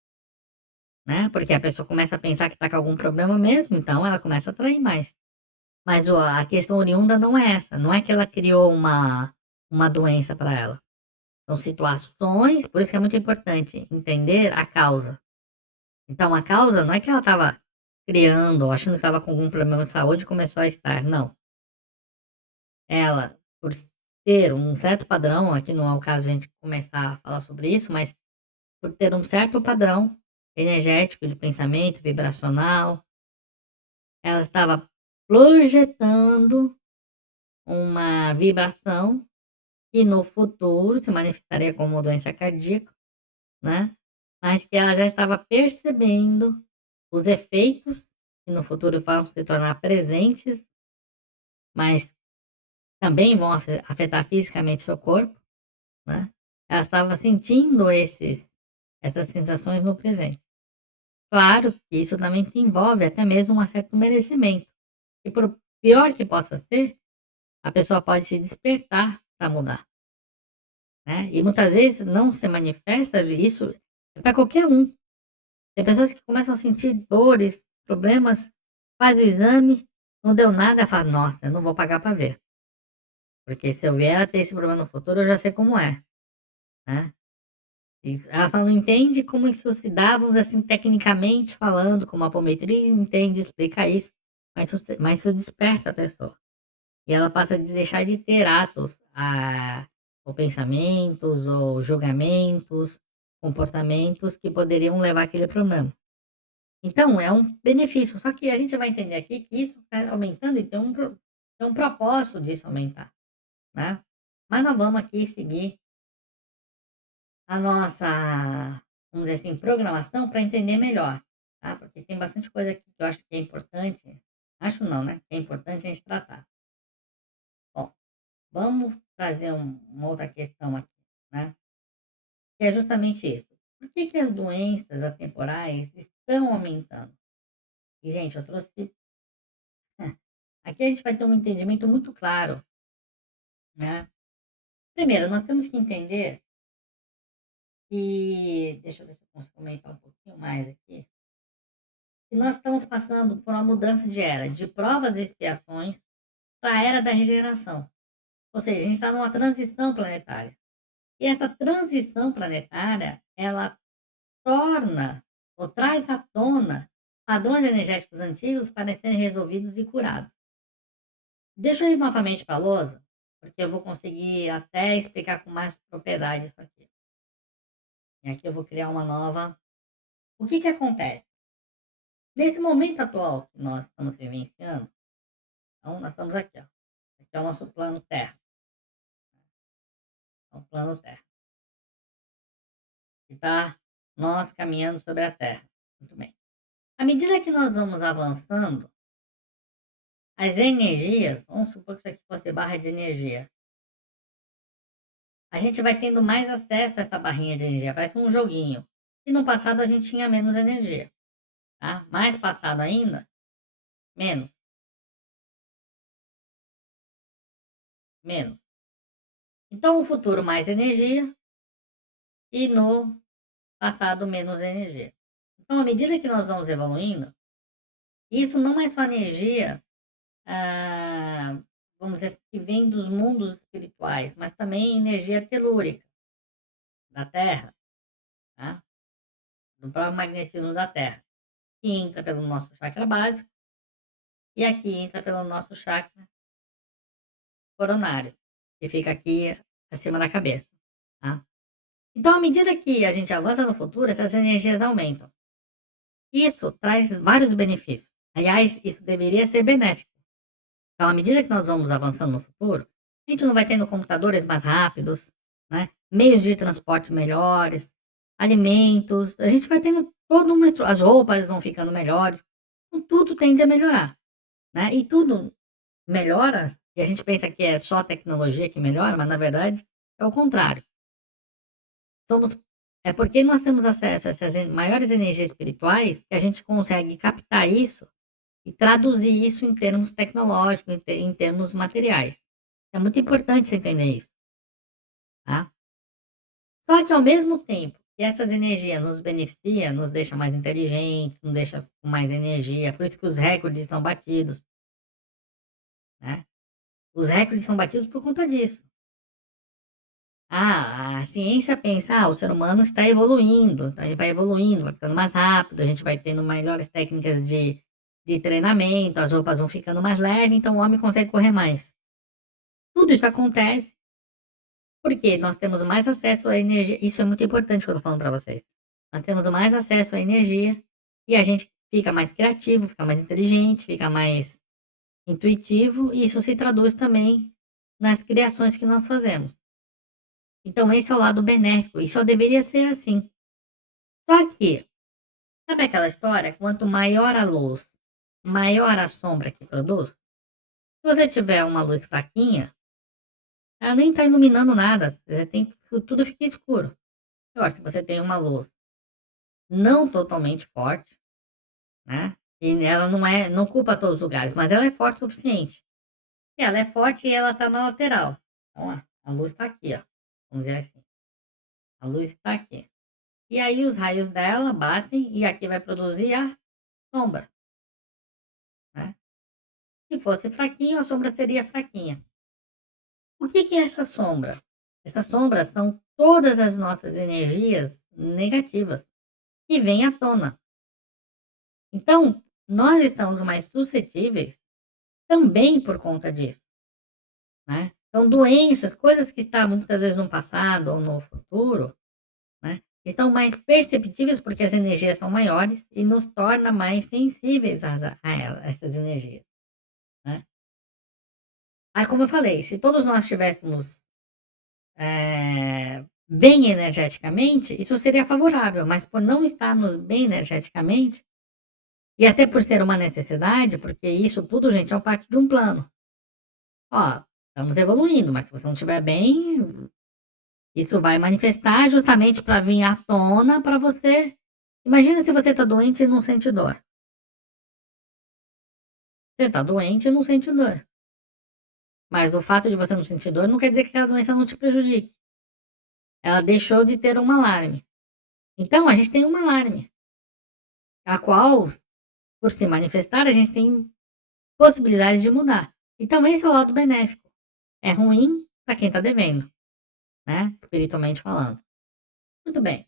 né, porque a pessoa começa a pensar que está com algum problema mesmo, então ela começa a atrair mais. Mas a questão oriunda não é essa, não é que ela criou uma doença para ela. São situações, por isso que é muito importante entender a causa. Então a causa não é que ela estava criando ou achando que estava com algum problema de saúde e começou a estar, não. Ela, por ter um certo padrão, aqui não é o caso de a gente começar a falar sobre isso, mas por ter um certo padrão energético de pensamento, vibracional, ela estava projetando uma vibração que no futuro se manifestaria como doença cardíaca, né, mas que ela já estava percebendo os efeitos que no futuro vão se tornar presentes, mas também vão afetar fisicamente seu corpo, né. Ela estava sentindo essas sensações no presente. Claro que isso também envolve até mesmo um certo merecimento, e por pior que possa ser, a pessoa pode se despertar para mudar, né, e muitas vezes não se manifesta isso para qualquer um. Tem pessoas que começam a sentir dores, problemas, faz o exame, não deu nada, fala: "Nossa, eu não vou pagar para ver, porque se eu vier a ter esse problema no futuro, eu já sei como é", né. E ela só não entende como isso se dá, vamos dizer assim, tecnicamente falando, como a apometria entende, explica isso, mas isso desperta a pessoa. E ela passa a deixar de ter atos, ou pensamentos, ou julgamentos, comportamentos que poderiam levar àquele problema. Então, é um benefício, só que a gente vai entender aqui que isso está aumentando e tem um propósito disso aumentar, né. Mas nós vamos aqui seguir a nossa, vamos dizer assim, programação para entender melhor, tá, porque tem bastante coisa aqui que eu acho que é importante, acho não, né, que é importante a gente tratar. Bom, vamos trazer uma outra questão aqui, né, que é justamente isso. Por que que as doenças atemporais estão aumentando? E gente, eu trouxe aqui a gente vai ter um entendimento muito claro, né. Primeiro, nós temos que entender que deixa eu ver se eu posso comentar um pouquinho mais aqui, que nós estamos passando por uma mudança de era, de provas e expiações para a era da regeneração. Ou seja, a gente está numa transição planetária. E essa transição planetária, ela torna ou traz à tona padrões energéticos antigos para serem resolvidos e curados. Deixa eu ir novamente para a lousa, porque eu vou conseguir até explicar com mais propriedade isso aqui. E aqui eu vou criar uma nova. O que que acontece? Nesse momento atual que nós estamos vivenciando, então nós estamos aqui, ó. Aqui é o nosso plano Terra, é o plano Terra. E tá nós caminhando sobre a Terra. Muito bem. À medida que nós vamos avançando, as energias, vamos supor que isso aqui fosse barra de energia, a gente vai tendo mais acesso a essa barrinha de energia, parece um joguinho. E no passado a gente tinha menos energia, tá? Mais passado ainda, menos, menos. Então, o futuro mais energia e no passado menos energia. Então, à medida que nós vamos evoluindo, isso não é só energia, ah, vamos dizer, que vem dos mundos espirituais, mas também energia telúrica da Terra, tá? Do próprio magnetismo da Terra, que entra pelo nosso chakra básico e aqui entra pelo nosso chakra coronário, que fica aqui acima da cabeça, tá? Então, à medida que a gente avança no futuro, essas energias aumentam. Isso traz vários benefícios. Aliás, isso deveria ser benéfico. Então, à medida que nós vamos avançando no futuro, a gente não vai tendo computadores mais rápidos, né? Meios de transporte melhores, alimentos, a gente vai tendo todo uma as roupas vão ficando melhores, então tudo tende a melhorar. né, e tudo melhora, e a gente pensa que é só a tecnologia que melhora, mas na verdade é o contrário. Somos É porque nós temos acesso a essas maiores energias espirituais que a gente consegue captar isso e traduzir isso em termos tecnológicos, em termos materiais. É muito importante você entender isso, tá? Só que ao mesmo tempo que essas energias nos beneficia, nos deixa mais inteligentes, nos deixa com mais energia, por isso que os recordes são batidos, né? Os recordes são batidos por conta disso. A ciência pensa: "Ah, o ser humano está evoluindo, então ele vai evoluindo, vai ficando mais rápido, a gente vai tendo melhores técnicas de treinamento, as roupas vão ficando mais leves, então o homem consegue correr mais". Tudo isso acontece porque nós temos mais acesso à energia, isso é muito importante que eu estou falando para vocês. Nós temos mais acesso à energia e a gente fica mais criativo, fica mais inteligente, fica mais intuitivo, e isso se traduz também nas criações que nós fazemos. Então esse é o lado benéfico e só deveria ser assim. Só que, sabe aquela história? Quanto maior a luz, maior a sombra que produz. Se você tiver uma luz fraquinha, ela nem está iluminando nada, você tem, tudo fica escuro. Agora, se você tem uma luz não totalmente forte, né? E ela não ocupa todos os lugares, mas ela é forte o suficiente. E ela é forte e ela está na lateral. Então, ó, a luz está aqui, ó. Vamos dizer assim. A luz está aqui. E aí os raios dela batem e aqui vai produzir a sombra, né? Se fosse fraquinho, a sombra seria fraquinha. O que que é essa sombra? Essas sombras são todas as nossas energias negativas que vêm à tona. Então, nós estamos mais suscetíveis também por conta disso, né? Então, doenças, coisas que estavam muitas vezes no passado ou no futuro, né, estão mais perceptíveis porque as energias são maiores e nos torna mais sensíveis a essas energias, né? Aí, como eu falei, se todos nós tivéssemos bem energeticamente, isso seria favorável, mas por não estarmos bem energeticamente, e até por ser uma necessidade, porque isso tudo, gente, é parte de um plano. Ó, estamos evoluindo, mas se você não estiver bem, isso vai manifestar justamente para vir à tona para você. Imagina se você está doente e não sente dor. Você está doente e não sente dor. Mas o fato de você não sentir dor não quer dizer que aquela doença não te prejudique. Ela deixou de ter um alarme. Então, a gente tem um alarme, a qual, por se manifestar, a gente tem possibilidades de mudar. Então, esse é o lado benéfico. É ruim para quem está devendo, né? Espiritualmente falando. Muito bem.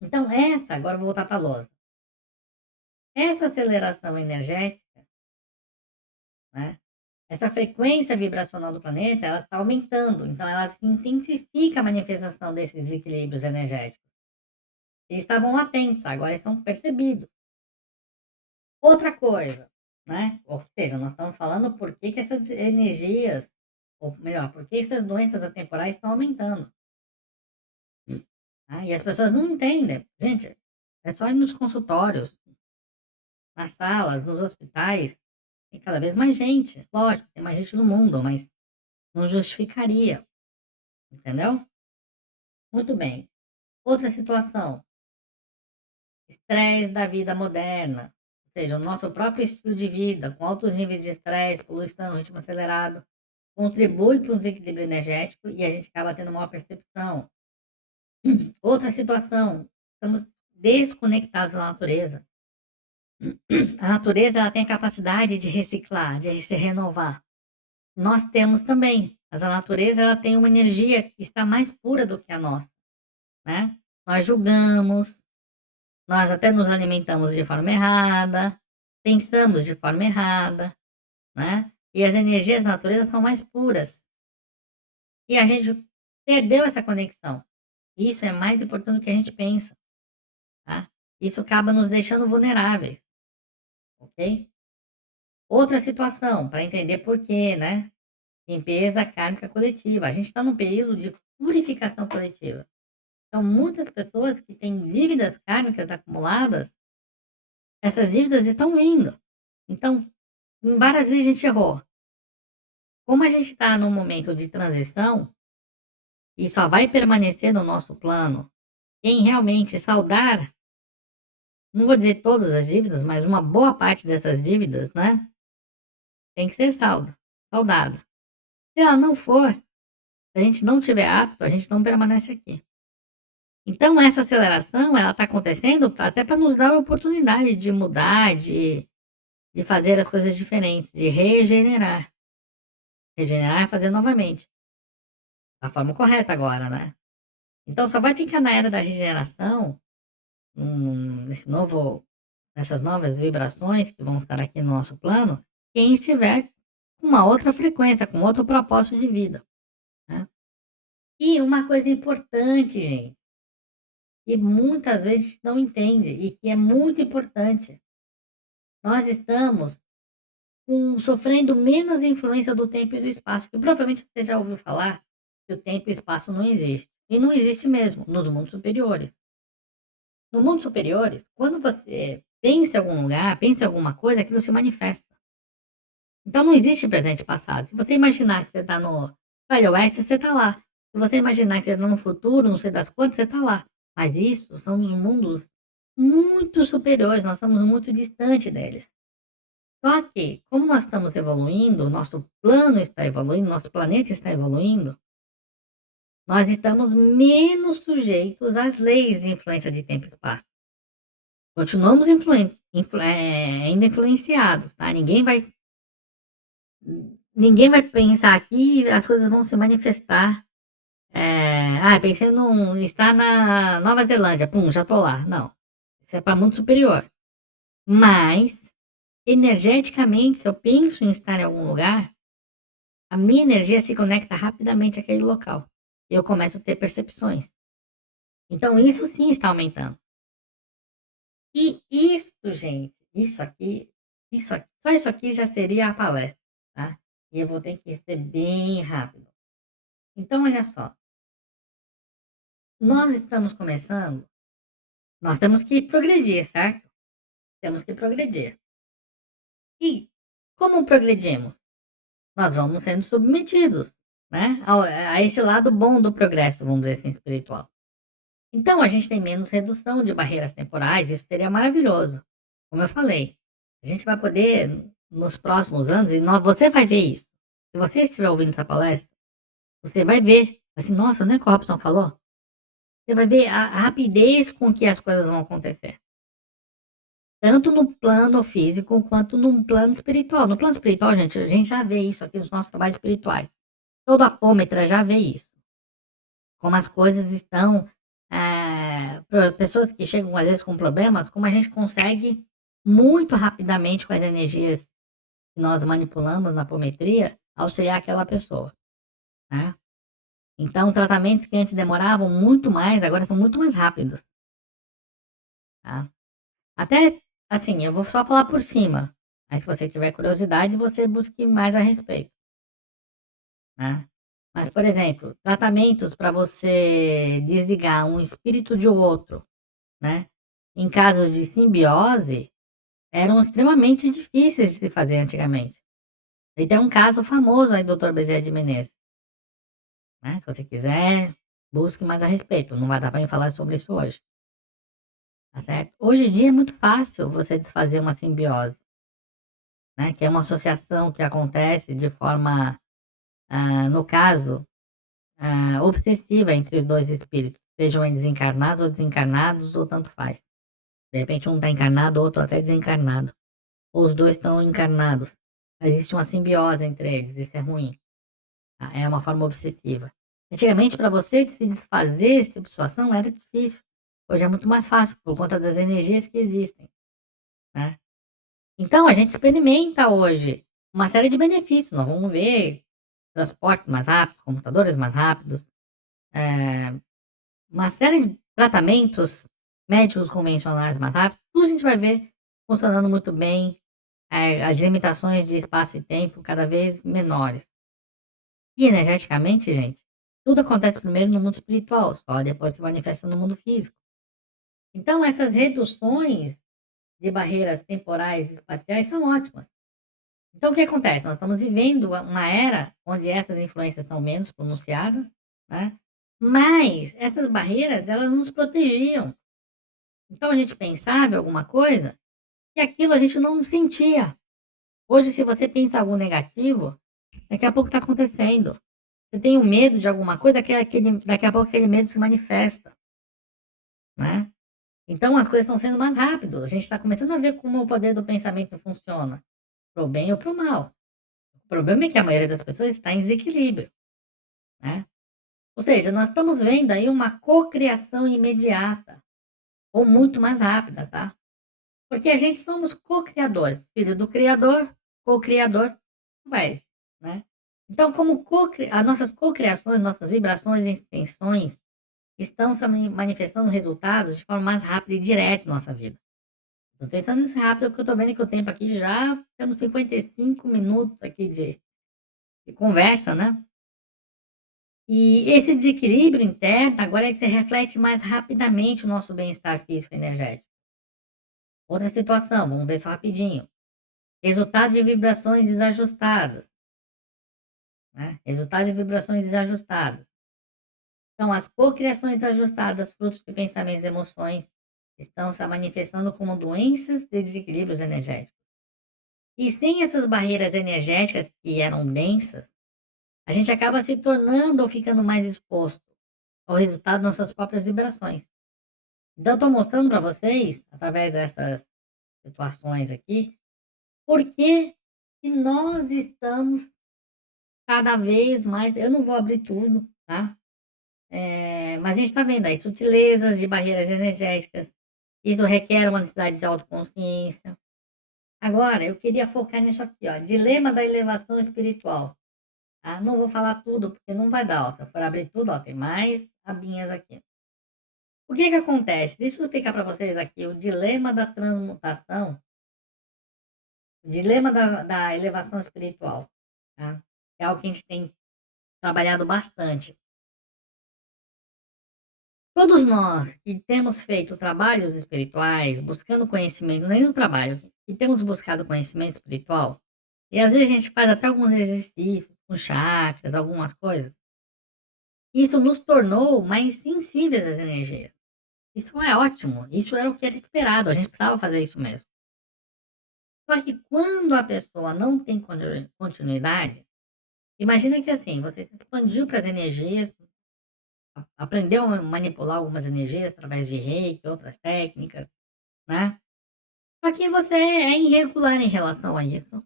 Então, agora eu vou voltar para a lousa. Essa aceleração energética, né? Essa frequência vibracional do planeta, ela está aumentando. Então, ela intensifica a manifestação desses equilíbrios energéticos. Eles estavam latentes, agora eles são percebidos. Outra coisa, né? Ou seja, nós estamos falando por que essas energias, ou melhor, por que essas doenças atemporais estão aumentando. Tá? E as pessoas não entendem. Gente, é só ir nos consultórios, nas salas, nos hospitais, tem cada vez mais gente. Lógico, tem mais gente no mundo, mas não justificaria, entendeu? Muito bem. Outra situação, estresse da vida moderna. Ou seja, o nosso próprio estilo de vida, com altos níveis de estresse, poluição, ritmo acelerado, contribui para um desequilíbrio energético e a gente acaba tendo maior percepção. Outra situação, estamos desconectados da natureza. A natureza ela tem a capacidade de reciclar, de se renovar. Nós temos também, mas a natureza ela tem uma energia que está mais pura do que a nossa, né? Nós julgamos, nós até nos alimentamos de forma errada, pensamos de forma errada, né? E as energias da natureza são mais puras. E a gente perdeu essa conexão. Isso é mais importante do que a gente pensa, tá? Isso acaba nos deixando vulneráveis, ok? Outra situação, para entender por quê, né? Limpeza kármica coletiva. A gente está num período de purificação coletiva. Então, muitas pessoas que têm dívidas kármicas acumuladas, essas dívidas estão vindo. Então, Várias vezes a gente errou. Como a gente está num momento de transição, e só vai permanecer no nosso plano quem realmente saldar, não vou dizer todas as dívidas, mas uma boa parte dessas dívidas, né, tem que ser saldada. Se ela não for, se a gente não tiver apto, a gente não permanece aqui. Então essa aceleração, ela está acontecendo até para nos dar a oportunidade de mudar, de fazer as coisas diferentes, de regenerar. Regenerar é fazer novamente, da forma correta agora, né. Então só vai ficar na era da regeneração, nesse novo nessas novas vibrações que vão estar aqui no nosso plano, quem estiver com uma outra frequência, com outro propósito de vida, né. E uma coisa importante, gente, que muitas vezes não entende e que é muito importante, nós estamos sofrendo menos influência do tempo e do espaço, que provavelmente você já ouviu falar que o tempo e o espaço não existe. E não existe mesmo, nos mundos superiores. No mundo superiores, quando você pensa em algum lugar, pensa em alguma coisa, aquilo se manifesta. Então não existe presente e passado. Se você imaginar que você está no Velho Oeste, você está lá. Se você imaginar que você está no futuro, não sei das quantas, você está lá. Mas isso são os mundos muito superiores, nós estamos muito distante deles. Só que, como nós estamos evoluindo, o nosso plano está evoluindo, nosso planeta está evoluindo, nós estamos menos sujeitos às leis de influência de tempo e espaço. Continuamos ainda influenciados, tá? Ninguém vai pensar aqui, as coisas vão se manifestar. Pensei num estar na Nova Zelândia, pum, já tô lá. Não, isso é para mundo superior. Mas, energeticamente, se eu penso em estar em algum lugar, a minha energia se conecta rapidamente àquele local. E eu começo a ter percepções. Então isso sim está aumentando. E isso, gente, só isso aqui já seria a palestra, tá? E eu vou ter que ser bem rápido. Então, olha só, nós estamos começando, nós temos que progredir, certo? Temos que progredir. E como progredimos? Nós vamos sendo submetidos, né? A esse lado bom do progresso, vamos dizer assim, espiritual. Então, a gente tem menos redução de barreiras temporais, isso seria maravilhoso. Como eu falei, a gente vai poder, nos próximos anos, você vai ver isso. Se você estiver ouvindo essa palestra, você vai ver, assim, nossa, não é que o Robson falou? Você vai ver a rapidez com que as coisas vão acontecer. Tanto no plano físico, quanto no plano espiritual. No plano espiritual, gente, a gente já vê isso aqui nos nossos trabalhos espirituais. Todo apômetra já vê isso. Como as coisas estão, pra pessoas que chegam às vezes com problemas, como a gente consegue muito rapidamente com as energias que nós manipulamos na apometria, auxiliar aquela pessoa, né. Então tratamentos que antes demoravam muito mais, agora são muito mais rápidos, tá. Até, assim, eu vou só falar por cima, aí se você tiver curiosidade, você busque mais a respeito, né. Mas, por exemplo, tratamentos para você desligar um espírito de outro, né, em casos de simbiose, eram extremamente difíceis de se fazer antigamente. E tem um caso famoso aí, doutor Bezerra de Menezes, né, se você quiser, busque mais a respeito, não vai dar para mim falar sobre isso hoje, tá certo? Hoje em dia é muito fácil você desfazer uma simbiose, né, que é uma associação que acontece de forma, no caso, obsessiva entre os 2 espíritos, sejam eles encarnados ou desencarnados ou tanto faz. De repente um está encarnado, o outro até desencarnado. Ou os 2 estão encarnados. Existe uma simbiose entre eles, isso é ruim, tá, é uma forma obsessiva. Antigamente, para você se desfazer desse tipo de situação era difícil, hoje é muito mais fácil, por conta das energias que existem, né. Então a gente experimenta hoje uma série de benefícios, nós vamos ver transportes mais rápidos, computadores mais rápidos, eh, uma série de tratamentos médicos convencionais mais rápidos, tudo a gente vai ver funcionando muito bem, as limitações de espaço e tempo cada vez menores. E energeticamente, gente, tudo acontece primeiro no mundo espiritual, só depois se manifesta no mundo físico. Então essas reduções de barreiras temporais e espaciais são ótimas. Então o que acontece? Nós estamos vivendo uma era onde essas influências são menos pronunciadas, né, mas essas barreiras, elas nos protegiam. Então a gente pensava em alguma coisa e aquilo a gente não sentia. Hoje, se você pensa algo negativo, daqui a pouco está acontecendo. Você tem um medo de alguma coisa, daqui a pouco aquele medo se manifesta, né. Então as coisas estão sendo mais rápido, a gente está começando a ver como o poder do pensamento funciona, para o bem ou para o mal. O problema é que a maioria das pessoas está em desequilíbrio, né. Ou seja, nós estamos vendo aí uma cocriação imediata, ou muito mais rápida, tá. Porque a gente somos co-criadores, filho do criador, co-criador com ele, né. Então como cocri as nossas cocriações, nossas vibrações e intenções estão se manifestando resultados de forma mais rápida e direta em nossa vida. Tô tentando ser rápido, porque eu tô vendo que o tempo aqui já temos 55 minutos aqui de conversa, né. E esse desequilíbrio interno agora é que se reflete mais rapidamente o nosso bem-estar físico e energético. Outra situação, vamos ver só rapidinho. Resultado de vibrações desajustadas, né, resultado de vibrações desajustadas. Então as cocriações desajustadas, frutos de pensamentos e emoções, estão se manifestando como doenças de desequilíbrios energéticos. E sem essas barreiras energéticas que eram densas, a gente acaba se tornando ou ficando mais exposto ao resultado das nossas próprias vibrações. Então eu estou mostrando para vocês, através dessas situações aqui, por que que nós estamos cada vez mais, eu não vou abrir tudo, tá, mas a gente está vendo aí sutilezas de barreiras energéticas, isso requer uma necessidade de autoconsciência. Agora eu queria focar nisso aqui, ó, dilema da elevação espiritual, tá. Não vou falar tudo, porque não vai dar, ó, se eu for abrir tudo, ó, tem mais abinhas aqui. O que que acontece? Deixa eu explicar para vocês aqui o dilema da transmutação, o dilema da elevação espiritual, tá. É algo que a gente tem trabalhado bastante. Todos nós que temos feito trabalhos espirituais, buscando conhecimento, nem no trabalho, que temos buscado conhecimento espiritual, e às vezes a gente faz até alguns exercícios com chakras, algumas coisas, isso nos tornou mais sensíveis às energias. Isso é ótimo, isso era o que era esperado, a gente precisava fazer isso mesmo. Só que quando a pessoa não tem continuidade, imagina que assim, você se expandiu para as energias, aprendeu a manipular algumas energias através de reiki, outras técnicas, né? Só que você é irregular em relação a isso.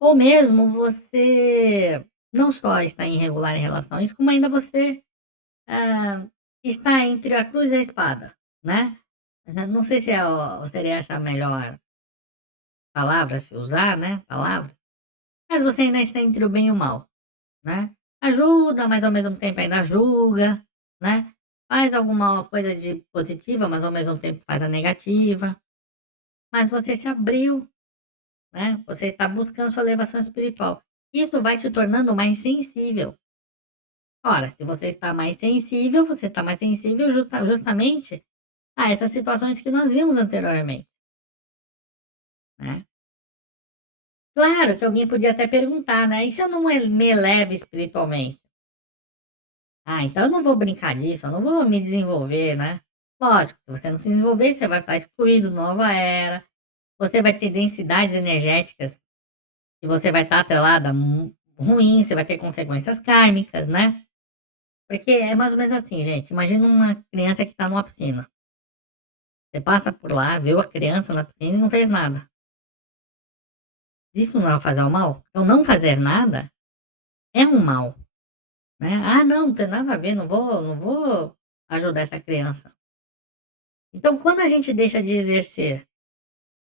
Ou mesmo você não só está irregular em relação a isso, como ainda você está entre a cruz e a espada, né? Não sei se seria essa a melhor palavra a se usar, né? Palavra, mas você ainda está entre o bem e o mal, né? Ajuda, mas ao mesmo tempo ainda julga, né? Faz alguma coisa de positiva, mas ao mesmo tempo faz a negativa. Mas você se abriu, né, você está buscando sua elevação espiritual. Isso vai te tornando mais sensível. Ora, se você está mais sensível justamente a essas situações que nós vimos anteriormente, né. Claro que alguém podia até perguntar, né: "E se eu não me elevo espiritualmente?". "Ah, então eu não vou brincar disso, eu não vou me desenvolver, né". Lógico, se você não se desenvolver, você vai estar excluído da nova era, você vai ter densidades energéticas e você vai estar atrelada ruim, você vai ter consequências kármicas, né. Porque é mais ou menos assim, gente, imagina uma criança que está numa piscina. Você passa por lá, viu a criança na piscina e não fez nada. Isso não é fazer o mal? Então não fazer nada é um mal, né. "Ah não, não tem nada a ver, não vou ajudar essa criança". Então quando a gente deixa de exercer,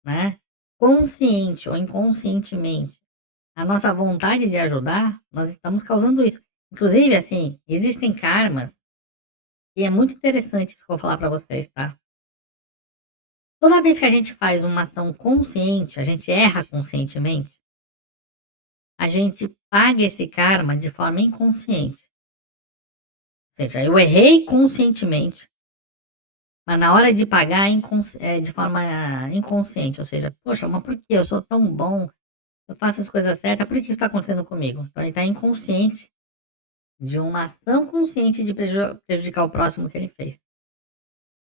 né, consciente ou inconscientemente, a nossa vontade de ajudar, nós estamos causando isso. Inclusive, assim, existem karmas, e é muito interessante isso que eu vou falar para vocês, tá. Toda vez que a gente faz uma ação consciente, a gente erra conscientemente, a gente paga esse karma de forma inconsciente. Ou seja, eu errei conscientemente, mas na hora de pagar de forma inconsciente, ou seja, poxa, mas por que eu sou tão bom? eu faço as coisas certas, por que isso está acontecendo comigo? Então ele está inconsciente de uma ação consciente de prejudicar o próximo que ele fez.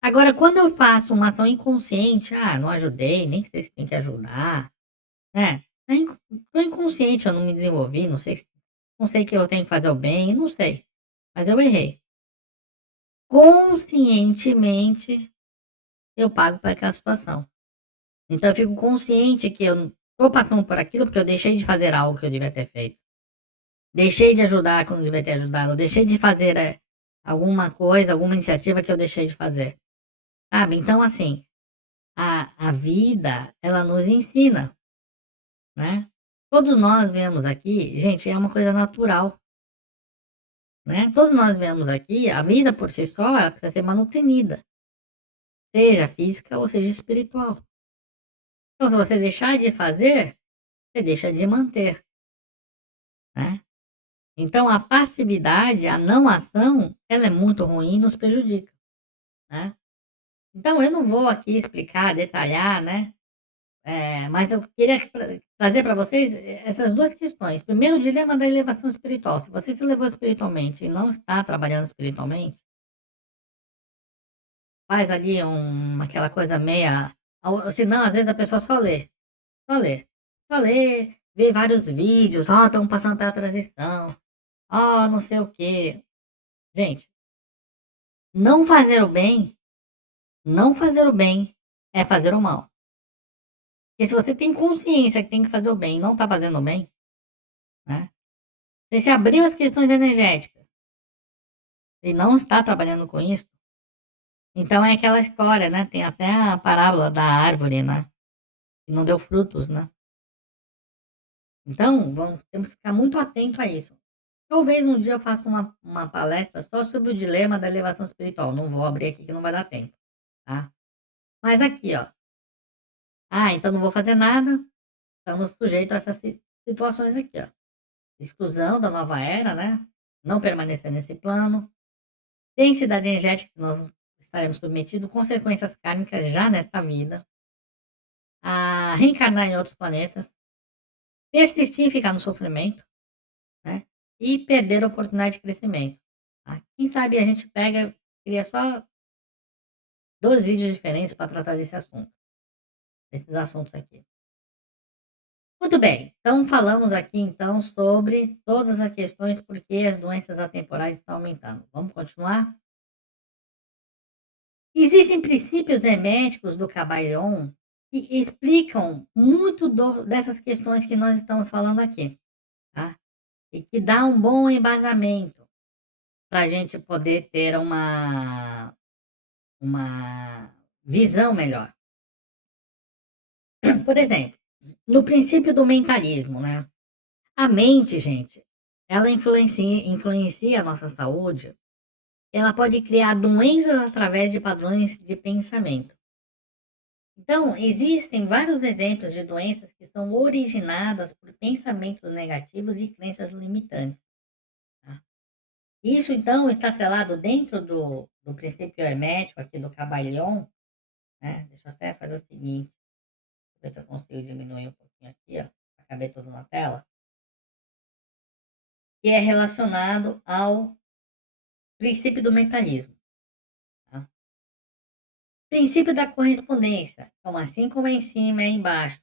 Agora, quando eu faço uma ação inconsciente, não ajudei, nem sei se tem que ajudar, né? Tô inconsciente, eu não me desenvolvi, não sei que eu tenho que fazer o bem, não sei, mas eu errei. Conscientemente, eu pago por aquela situação. Então eu fico consciente que eu não tô passando por aquilo, porque eu deixei de fazer algo que eu devia ter feito. Deixei de ajudar quando eu devia ter ajudado, deixei de fazer, alguma coisa, alguma iniciativa que eu deixei de fazer, sabe. Então assim, a vida, ela nos ensina, né. Todos nós viemos aqui gente, é uma coisa natural, né, todos nós viemos aqui, a vida por si só, ela precisa ser manutenida, seja física ou seja espiritual. Então se você deixar de fazer, você deixa de manter, né. Então a passividade, a não ação, ela é muito ruim e nos prejudica, né. Então eu não vou aqui explicar, detalhar, né, mas eu queria trazer para vocês, essas 2 questões. Primeiro, o dilema da elevação espiritual. Se você se elevou espiritualmente e não está trabalhando espiritualmente, faz ali aquela coisa meia, ou senão às vezes a pessoa só lê, só lê, só lê, vê vários vídeos, estamos passando pela transição, não sei o quê. Gente, não fazer o bem, não fazer o bem é fazer o mal. Porque se você tem consciência que tem que fazer o bem e não está fazendo o bem, né, você se abriu às questões energéticas e não está trabalhando com isso, então é aquela história, né, tem até a parábola da árvore, né, que não deu frutos, né. Então temos que ficar muito atento a isso. Talvez um dia eu faça uma palestra só sobre o dilema da elevação espiritual, não vou abrir aqui que não vai dar tempo, tá. Mas aqui, ó, então não vou fazer nada, estamos sujeitos a essas situações aqui, ó. Exclusão da nova era, né, não permanecer nesse plano, densidade energética que nós estaremos submetidos, consequências kármicas já nesta vida, a reencarnar em outros planetas, persistir em ficar no sofrimento, né, e perder a oportunidade de crescimento, tá. Quem sabe a gente cria só 2 vídeos diferentes para tratar desse assunto, desses assuntos aqui. Muito bem, então falamos aqui então sobre todas as questões por que as doenças atemporais estão aumentando. Vamos continuar? Existem princípios herméticos do Cabalhon que explicam muito dessas questões que nós estamos falando aqui, tá? E que dá um bom embasamento para a gente poder ter uma visão melhor. Por exemplo, no princípio do mentalismo, né? A mente, gente, ela influencia a nossa saúde, ela pode criar doenças através de padrões de pensamento. Então, existem vários exemplos de doenças que são originadas por pensamentos negativos e crenças limitantes, tá? Isso, então, está atrelado dentro do princípio hermético aqui do Cabalhon, né? Deixa eu até fazer o seguinte, ver se eu consigo diminuir um pouquinho aqui, ó, para caber tudo na tela, que é relacionado ao princípio do mentalismo, tá? Princípio da correspondência, então, assim como é em cima, é embaixo.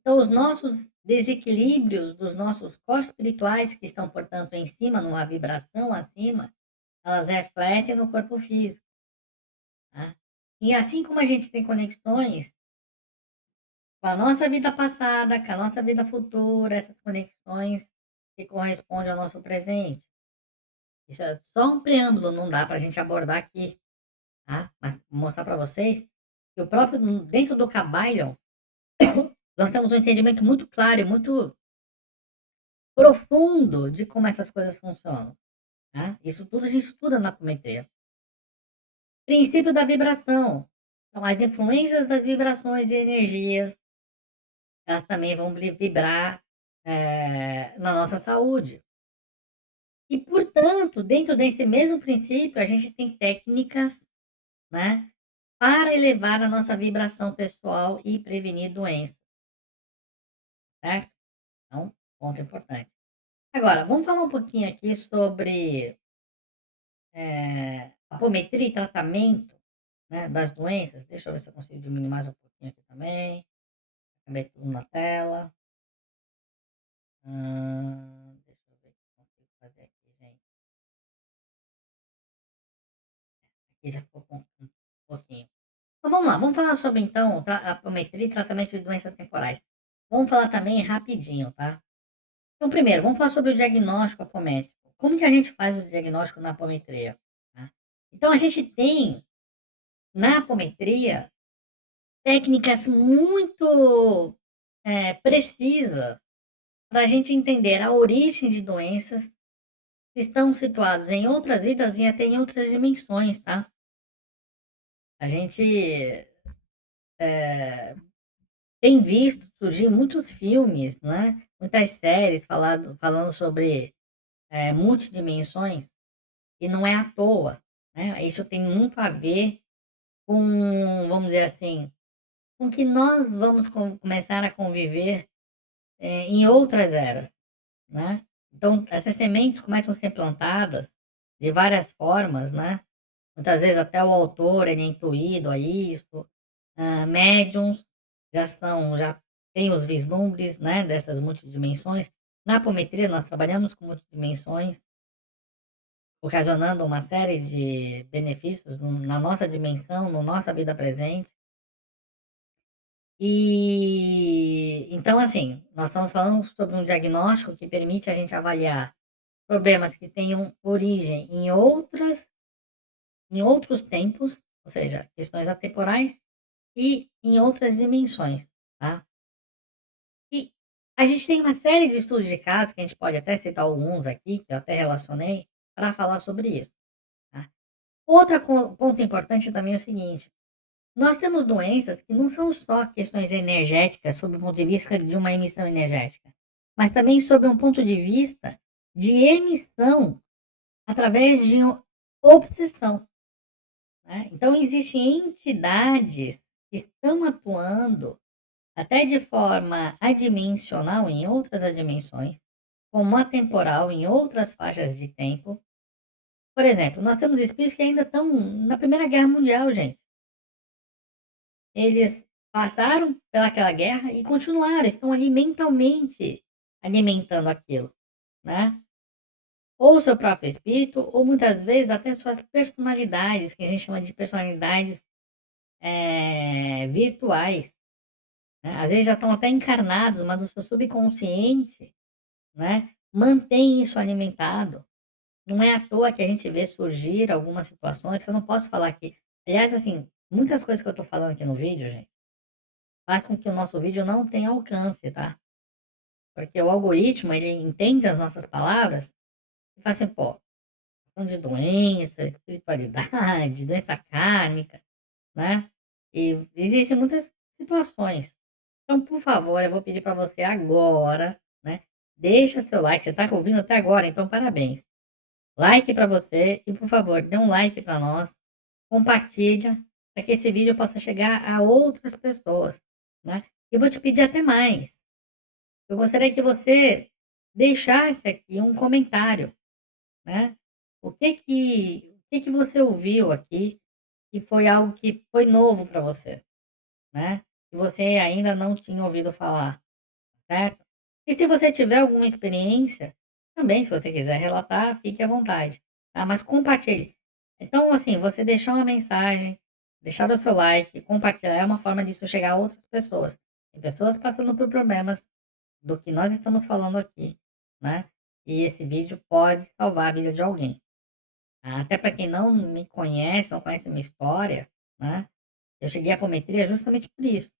Então, os nossos desequilíbrios dos nossos corpos espirituais, que estão, portanto, em cima, numa vibração acima, elas refletem no corpo físico, tá? E assim como a gente tem conexões com a nossa vida passada, com a nossa vida futura, essas conexões que correspondem ao nosso presente. Isso é só um preâmbulo, não dá para a gente abordar aqui, tá? Mas vou mostrar para vocês que o próprio, dentro do Kabbalion, nós temos um entendimento muito claro e muito profundo de como essas coisas funcionam, tá? Isso tudo a gente estuda na apometria. Princípio da vibração. Então, as influências das vibrações de energias, elas também vão vibrar, na nossa saúde. E, portanto, dentro desse mesmo princípio, a gente tem técnicas, né, para elevar a nossa vibração pessoal e prevenir doenças, certo? ponto importante. Agora, vamos falar um pouquinho aqui sobre, apometria e tratamento, né, das doenças. Deixa eu ver se eu consigo diminuir mais um pouquinho aqui também. Acabei tudo na tela. Deixa eu ver o que eu consigo fazer aqui, gente. Aqui já ficou com um pouquinho. Então vamos lá, vamos falar sobre então apometria e tratamento de doenças temporais. Vamos falar também rapidinho, tá? Então, primeiro, vamos falar sobre o diagnóstico apométrico. Como que a gente faz o diagnóstico na apometria? Tá? Então, a gente tem na apometria técnicas muito precisas para a gente entender a origem de doenças que estão situadas em outras vidas e até em outras dimensões, tá? A gente tem visto surgir muitos filmes, né? Muitas séries falando sobre multidimensões, e não é à toa, né? Isso tem muito a ver com, vamos dizer assim, com que nós vamos começar a conviver em outras eras, né? Então, essas sementes começam a ser plantadas de várias formas, né? Muitas vezes até o autor ele é intuído a isso, médiums já têm os vislumbres, né, dessas multidimensões. Na apometria nós trabalhamos com multidimensões, ocasionando uma série de benefícios na nossa dimensão, na nossa vida presente. E então, assim, nós estamos falando sobre um diagnóstico que permite a gente avaliar problemas que tenham origem em outros tempos, ou seja, questões atemporais e em outras dimensões, tá? E a gente tem uma série de estudos de casos, que a gente pode até citar alguns aqui, que eu até relacionei, para falar sobre isso, tá? Outra ponto importante também é o seguinte: nós temos doenças que não são só questões energéticas, sob o ponto de vista de uma emissão energética, mas também sob um ponto de vista de emissão através de obsessão, né? Então, existem entidades que estão atuando até de forma adimensional em outras dimensões, como atemporal em outras faixas de tempo. Por exemplo, nós temos espíritos que ainda estão na Primeira Guerra Mundial, gente. Eles passaram pelaquela guerra e continuaram, estão ali mentalmente alimentando aquilo, né. Ou o seu próprio espírito, ou muitas vezes até suas personalidades, que a gente chama de personalidades, virtuais, né. Às vezes já estão até encarnados, mas o seu subconsciente, né, mantém isso alimentado. Não é à toa que a gente vê surgir algumas situações que eu não posso falar aqui. Aliás, assim, muitas coisas que eu estou falando aqui no vídeo, gente, faz com que o nosso vídeo não tenha alcance, tá? Porque o algoritmo, ele entende as nossas palavras e fala assim, pô, falando de doença, espiritualidade, doença kármica, né? E existem muitas situações. Então, por favor, eu vou pedir para você agora, né? Deixa seu like. Você está ouvindo até agora, então parabéns. Like para você e, por favor, dê um like para nós. Compartilha para que esse vídeo possa chegar a outras pessoas, né? E vou te pedir até mais. Eu gostaria que você deixasse aqui um comentário, né? O que que você ouviu aqui que foi algo que foi novo para você, né? Que você ainda não tinha ouvido falar, certo? E se você tiver alguma experiência, também, se você quiser relatar, fique à vontade, tá? Mas compartilhe. Então, assim, você deixar uma mensagem, deixar o seu like, compartilhar é uma forma disso chegar a outras pessoas. Tem pessoas passando por problemas do que nós estamos falando aqui, né? E esse vídeo pode salvar a vida de alguém. Tá? Até para quem não me conhece, não conhece minha história, né? Eu cheguei à apometria justamente por isso.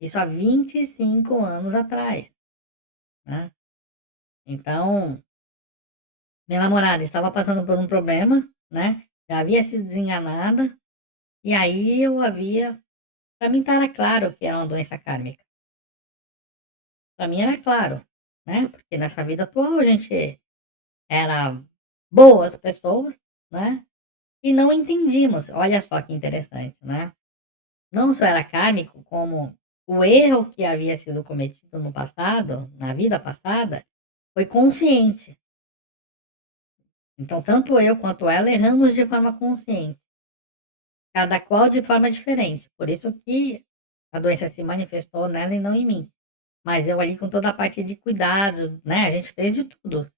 Isso há 25 anos atrás, né? Então, minha namorada estava passando por um problema, né? Já havia sido desenganada, e aí para mim era claro que era uma doença kármica. Para mim era claro, né? Porque nessa vida atual a gente era boas pessoas, né, e não entendíamos. Olha só que interessante, né. Não só era kármico, como O erro que havia sido cometido no passado, na vida passada, foi consciente. Então, tanto eu quanto ela erramos de forma consciente, cada qual de forma diferente. Por isso que a doença se manifestou nela e não em mim. Mas eu ali com toda a parte de cuidados, né, a gente fez de tudo.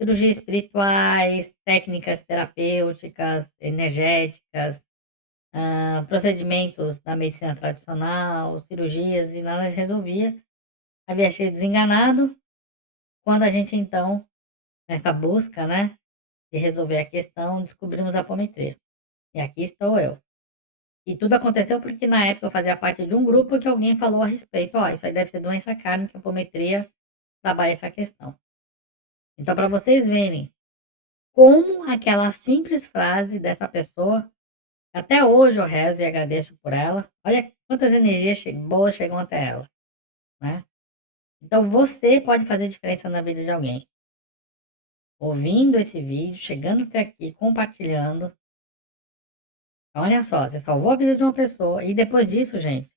Cirurgias espirituais, técnicas terapêuticas, energéticas, procedimentos da medicina tradicional, cirurgias e nada resolvia. Havia sido desenganado, quando a gente então, nessa busca, né, de resolver a questão, descobrimos a apometria. E aqui estou eu. E tudo aconteceu porque na época eu fazia parte de um grupo que alguém falou a respeito: "Ó, isso aí deve ser doença kármica, apometria trabalha essa questão". Então para vocês verem como aquela simples frase dessa pessoa, até hoje eu rezo e agradeço por ela, olha quantas energias boas chegam até ela, né. Então você pode fazer diferença na vida de alguém, ouvindo esse vídeo, chegando até aqui, compartilhando. Olha só, você salvou a vida de uma pessoa e depois disso, gente,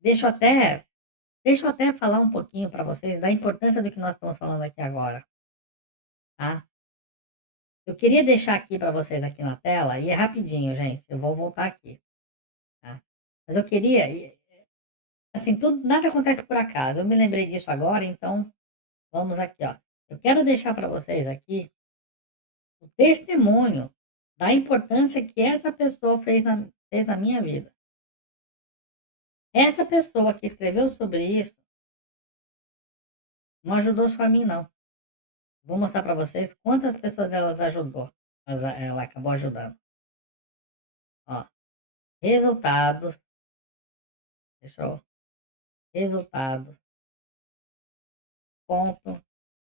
deixa eu até deixa eu até falar um pouquinho para vocês da importância do que nós estamos falando aqui agora, tá. Eu queria deixar aqui para vocês aqui na tela, e é rapidinho, gente, eu vou voltar aqui, tá. Mas eu queria assim, tudo nada acontece por acaso, eu me lembrei disso agora, então vamos aqui, ó. Eu quero deixar para vocês aqui o testemunho da importância que essa pessoa fez na minha vida. Essa pessoa que escreveu sobre isso não ajudou só a mim não. Vou mostrar para vocês quantas pessoas ela acabou ajudando. Ó, resultados, deixa eu resultados, ponto,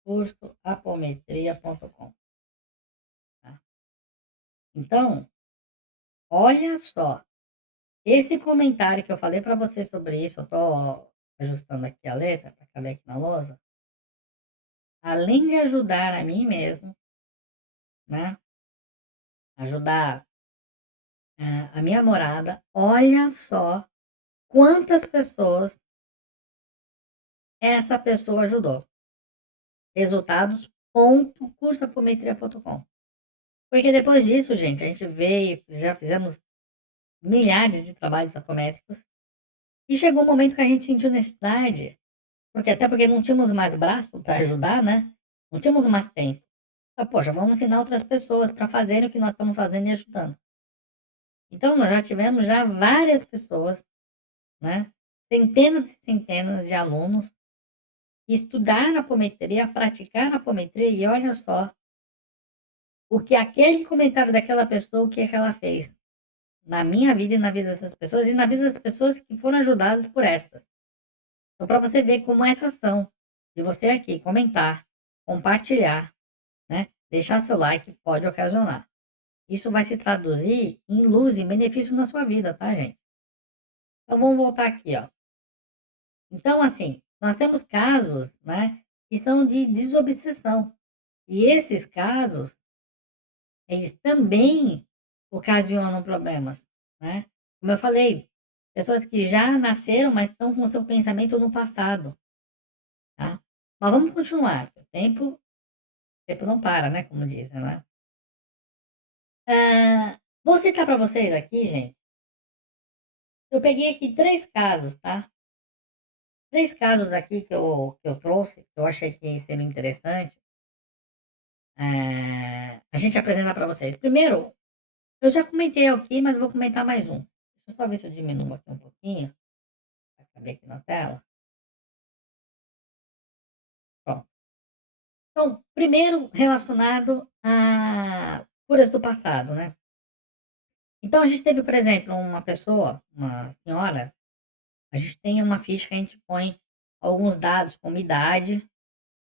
cursoapometria.com, tá. Então, olha só, esse comentário que eu falei para você sobre isso, eu tô ajustando aqui a letra para caber aqui na lousa, além de ajudar a mim mesmo, né, ajudar, a minha namorada, olha só quantas pessoas essa pessoa ajudou. Resultados.cursoapometria.com. Porque depois disso, gente, a gente veio, já fizemos milhares de trabalhos apométricos, e chegou um momento que a gente sentiu necessidade, porque até porque não tínhamos mais braço para ajudar, né, não tínhamos mais tempo. Poxa, vamos ensinar outras pessoas para fazerem o que nós estamos fazendo e ajudando. Então nós já tivemos já várias pessoas, né, centenas e centenas de alunos que estudaram apometria, praticaram apometria e olha só, o que aquele comentário daquela pessoa, o que é que ela fez na minha vida e na vida dessas pessoas, e na vida das pessoas que foram ajudadas por estas. Então, para você ver como essa ação de você aqui comentar, compartilhar, né, deixar seu like pode ocasionar. Isso vai se traduzir em luz, em benefício na sua vida, tá, gente? Então vamos voltar aqui, ó. Então, assim, nós temos casos, né, que são de desobsessão. E esses casos, eles também ocasionam problemas, né. Como eu falei, pessoas que já nasceram, mas estão com o seu pensamento no passado, tá. Mas vamos continuar, o tempo não para, né, como dizem, né. Vou citar para vocês aqui, gente, eu peguei aqui 3 casos, tá. 3 casos aqui que eu trouxe, que eu achei que seria interessante, a gente apresentar para vocês. Primeiro, eu já comentei aqui, mas vou comentar mais um. Deixa eu só ver se eu diminuo aqui um pouquinho, para caber aqui na tela. Pronto. Então, primeiro relacionado a curas do passado, né. Então a gente teve, por exemplo, uma pessoa, uma senhora, a gente tem uma ficha que a gente põe alguns dados como idade,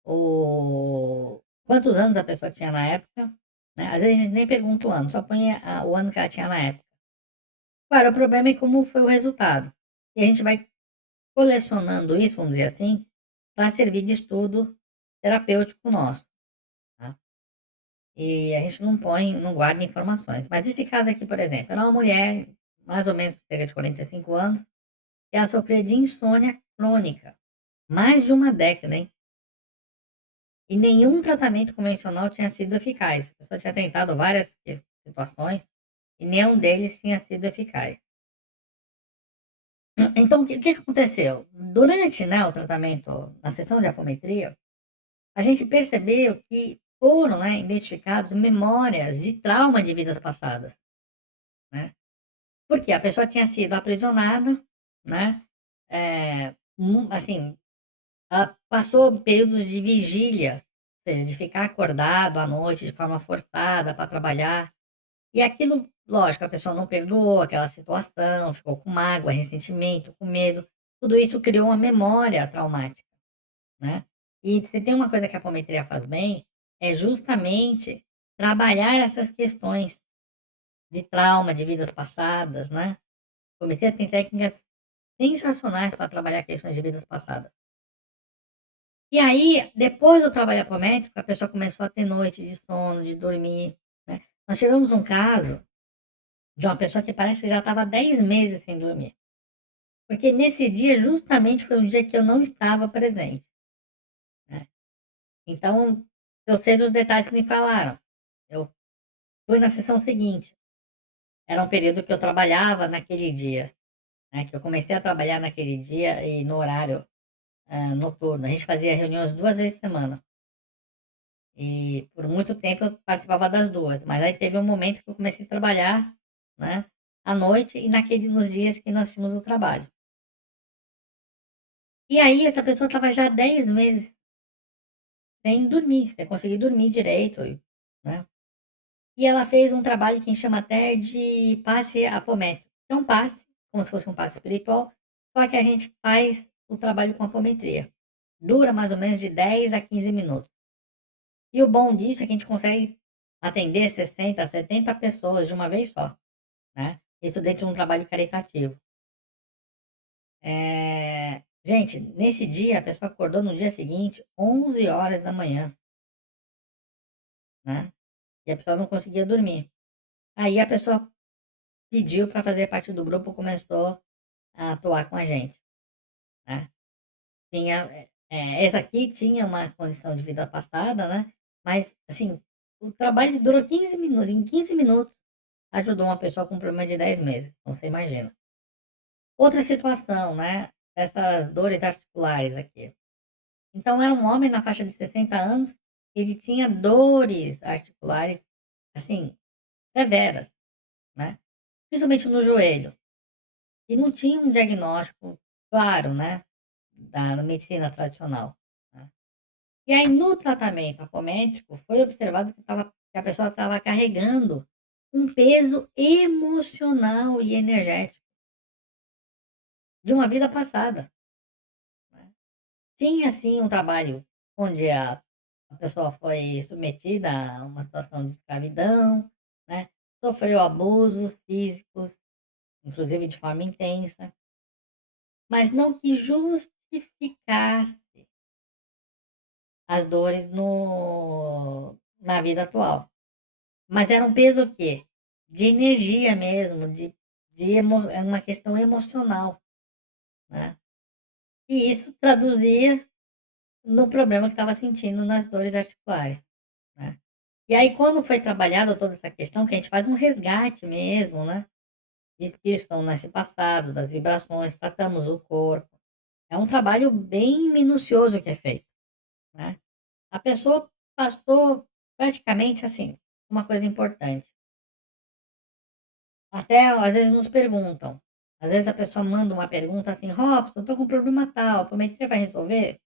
o quantos anos a pessoa tinha na época, né, às vezes a gente nem pergunta o ano, só põe o ano que ela tinha na época. Agora o problema é como foi o resultado. E a gente vai colecionando isso, vamos dizer assim, para servir de estudo terapêutico nosso, tá. E a gente não guarda informações. Mas esse caso aqui, por exemplo, era uma mulher, mais ou menos cerca de 45 anos, que ela sofria de insônia crônica, mais de uma década, hein. E nenhum tratamento convencional tinha sido eficaz. A pessoa tinha tentado várias situações e nenhum deles tinha sido eficaz. Então, o que aconteceu? Durante, né, o tratamento, na sessão de apometria, a gente percebeu que foram, né, identificados memórias de trauma de vidas passadas, né. Porque a pessoa tinha sido aprisionada, né, assim, ela passou períodos de vigília, ou seja, de ficar acordado à noite de forma forçada para trabalhar, e aquilo, lógico, a pessoa não perdoou aquela situação, ficou com mágoa, ressentimento, com medo, tudo isso criou uma memória traumática, né. E se tem uma coisa que a apometria faz bem, é justamente trabalhar essas questões de trauma, de vidas passadas, né. A apometria tem técnicas sensacionais para trabalhar questões de vidas passadas. E aí, depois do trabalho apométrico, a pessoa começou a ter noite de sono, de dormir, né. Nós tivemos um caso de uma pessoa que parece que já estava 10 meses sem dormir, porque nesse dia justamente foi um dia que eu não estava presente, né. Então, eu sei dos detalhes que me falaram. Eu fui na sessão seguinte, era um período que eu trabalhava naquele dia, né, que eu comecei a trabalhar naquele dia e no horário, noturno. A gente fazia reuniões 2 vezes por semana. E por muito tempo eu participava das 2, mas aí teve um momento que eu comecei a trabalhar, né, à noite e nos dias que nós tínhamos o trabalho. E aí essa pessoa estava já 10 meses sem dormir, sem conseguir dormir direito, né. E ela fez um trabalho que a gente chama até de passe apométrico. É um passe, como se fosse um passe espiritual, só que a gente faz o trabalho com apometria. Dura mais ou menos de 10 a 15 minutos. E o bom disso é que a gente consegue atender 60, 70 pessoas de uma vez só, né. Isso dentro de um trabalho caritativo. Gente, nesse dia a pessoa acordou no dia seguinte 11 horas da manhã, né, e a pessoa não conseguia dormir. Aí a pessoa pediu para fazer parte do grupo, começou a atuar com a gente, né. Tinha, essa aqui tinha uma condição de vida passada, né, mas, assim, o trabalho durou 15 minutos, em 15 minutos ajudou uma pessoa com um problema de 10 meses, então você imagina. Outra situação, né, essas dores articulares aqui. Então era um homem na faixa de 60 anos, ele tinha dores articulares, assim, severas, né, principalmente no joelho, e não tinha um diagnóstico claro, né, da medicina tradicional, né. E aí no tratamento apométrico foi observado que a pessoa estava carregando um peso emocional e energético de uma vida passada, né. Tinha sim um trabalho onde a pessoa foi submetida a uma situação de escravidão, né, sofreu abusos físicos, inclusive de forma intensa, mas não que justificasse as dores no na vida atual. Mas era um peso o quê? De energia mesmo, é uma questão emocional, né. E isso traduzia no problema que estava sentindo nas dores articulares, né. E aí quando foi trabalhada toda essa questão, que a gente faz um resgate mesmo, né, de espíritos que estão nesse passado, das vibrações, tratamos o corpo. É um trabalho bem minucioso que é feito, né. A pessoa passou praticamente, assim, uma coisa importante, até às vezes nos perguntam, às vezes a pessoa manda uma pergunta assim: "Robson, estou com um problema tal, a apometria vai resolver?".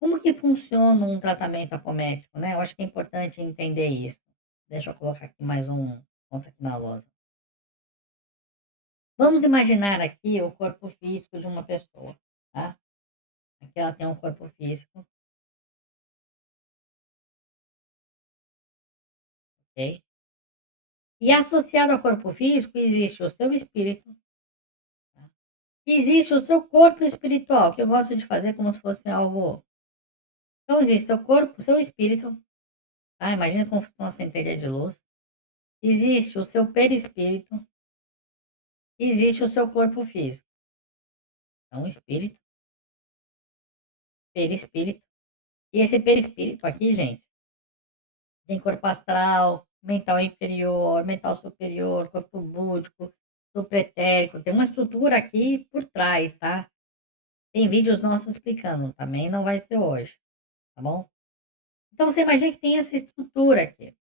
Como que funciona um tratamento apométrico, né, eu acho que é importante entender isso. Deixa eu colocar aqui mais um ponto aqui na lousa. Vamos imaginar aqui o corpo físico de uma pessoa, tá. Aqui ela tem um corpo físico, ok. E associado ao corpo físico existe o seu espírito, tá, existe o seu corpo espiritual, que eu gosto de fazer como se fosse algo. Então existe seu corpo, seu espírito, tá, imagina como se fosse uma centelha de luz. Existe o seu perispírito, existe o seu corpo físico. Então, espírito, perispírito. E esse perispírito aqui, gente, tem corpo astral, mental inferior, mental superior, corpo búdico, supraetérico. Tem uma estrutura aqui por trás, tá? Tem vídeos nossos explicando, também não vai ser hoje, tá bom? Então você imagina que tem essa estrutura aqui.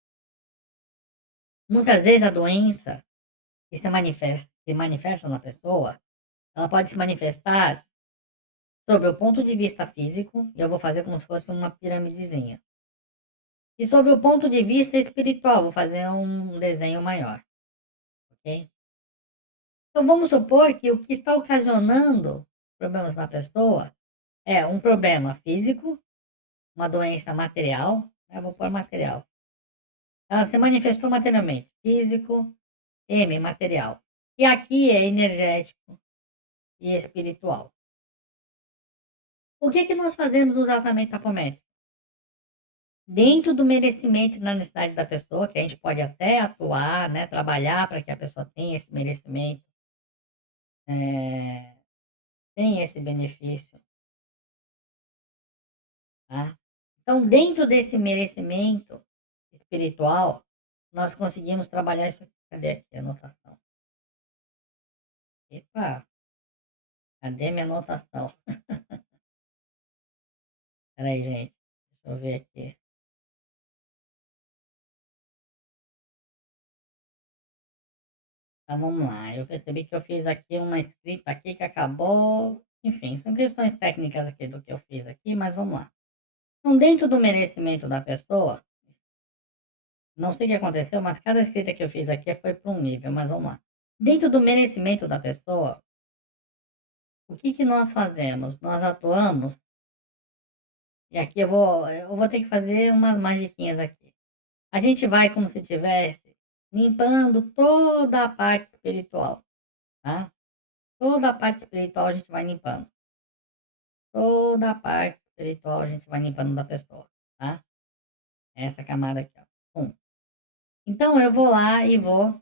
Muitas vezes a doença que se manifesta na pessoa, ela pode se manifestar sob o ponto de vista físico, e eu vou fazer como se fosse uma piramidezinha. E sob o ponto de vista espiritual, vou fazer um desenho maior, ok? Então vamos supor que o que está ocasionando problemas na pessoa é um problema físico, uma doença material, né? Vou pôr material. Ela se manifestou materialmente, físico, M, material. E aqui é energético e espiritual. O que que nós fazemos no tratamento apométrico? Dentro do merecimento e da necessidade da pessoa, que a gente pode até atuar, né, trabalhar para que a pessoa tenha esse merecimento, eh, tenha esse benefício, tá? Então, dentro desse merecimento espiritual, nós conseguimos trabalhar isso aqui. Cadê aqui a anotação? Epa, cadê minha anotação? Espera aí, gente. Deixa eu ver aqui. Então vamos lá. Eu percebi que eu fiz aqui uma escrita aqui que acabou. Enfim, são questões técnicas aqui do que eu fiz aqui, mas vamos lá. Então, dentro do merecimento da pessoa, não sei o que aconteceu, mas cada escrita que eu fiz aqui foi para um nível, mas vamos lá. Dentro do merecimento da pessoa, o que que nós fazemos? Nós atuamos, e aqui eu vou ter que fazer umas magiquinhas aqui. A gente vai como se tivesse limpando toda a parte espiritual, tá? Toda a parte espiritual a gente vai limpando. Toda a parte espiritual a gente vai limpando da pessoa, tá? Essa camada aqui, ó. Então eu vou lá e vou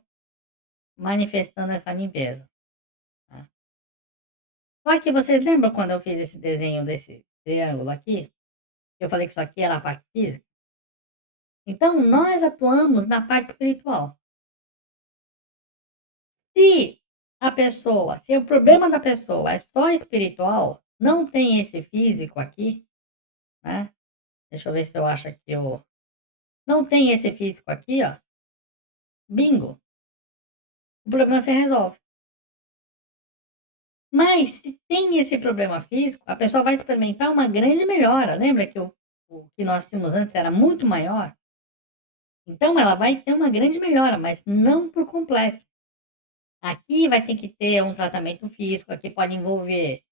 manifestando essa limpeza, tá? Só que vocês lembram quando eu fiz esse desenho desse triângulo aqui? Eu falei que isso aqui era a parte física? Então nós atuamos na parte espiritual. Se o problema da pessoa é só espiritual, não tem esse físico aqui, né? Deixa eu ver se eu acho aqui o. Não tem esse físico aqui, ó. Bingo! O problema se resolve. Mas se tem esse problema físico, a pessoa vai experimentar uma grande melhora. Lembra que o que nós tínhamos antes era muito maior? Então ela vai ter uma grande melhora, mas não por completo. Aqui vai ter que ter um tratamento físico, aqui pode envolver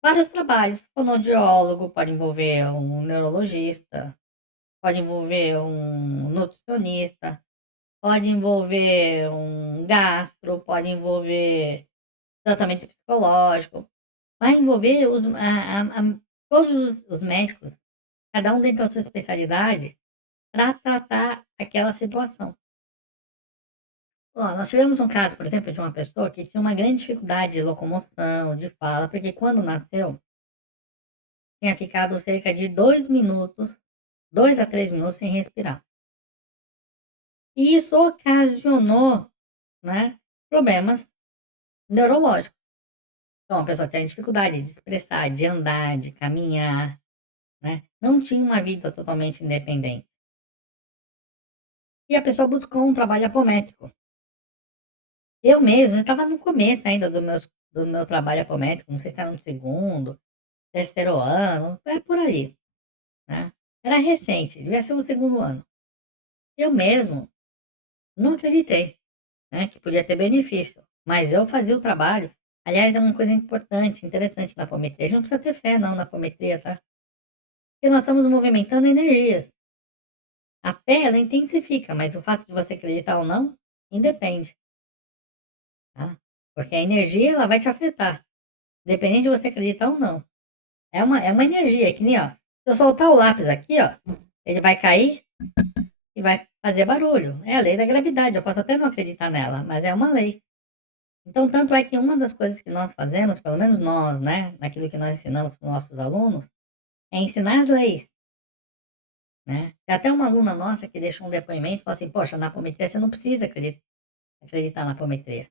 vários trabalhos. Fonoaudiólogo, pode envolver um neurologista, pode envolver um nutricionista, pode envolver um gastro, pode envolver tratamento psicológico. Vai envolver todos os médicos, cada um dentro da sua especialidade, para tratar aquela situação. Ó, nós tivemos um caso, por exemplo, de uma pessoa que tinha uma grande dificuldade de locomoção, de fala, porque quando nasceu, tinha ficado cerca de 2 minutos, 2 a 3 minutos sem respirar. E isso ocasionou, né, problemas neurológicos. Então a pessoa tinha dificuldade de expressar, de andar, de caminhar, né, não tinha uma vida totalmente independente. E a pessoa buscou um trabalho apométrico. Eu mesmo estava no começo ainda do meu trabalho apométrico, não sei se era no segundo, terceiro ano, é por aí, né. Era recente, devia ser o segundo ano. Eu mesmo não acreditei, né, que podia ter benefício, mas eu fazia o trabalho. Aliás, é uma coisa importante, interessante na apometria, a gente não precisa ter fé não na apometria, tá, porque nós estamos movimentando energias. A fé, ela intensifica, mas o fato de você acreditar ou não, independe, tá, porque a energia ela vai te afetar, independente de você acreditar ou não. É uma energia, que nem, ó, se eu soltar o lápis aqui, ó, ele vai cair e vai fazer barulho. É a lei da gravidade, eu posso até não acreditar nela, mas é uma lei. Então, tanto é que uma das coisas que nós fazemos, pelo menos nós, né, naquilo que nós ensinamos para os nossos alunos, é ensinar as leis, né. Tem até uma aluna nossa que deixou um depoimento e falou assim: "Poxa, na apometria você não precisa acreditar na apometria,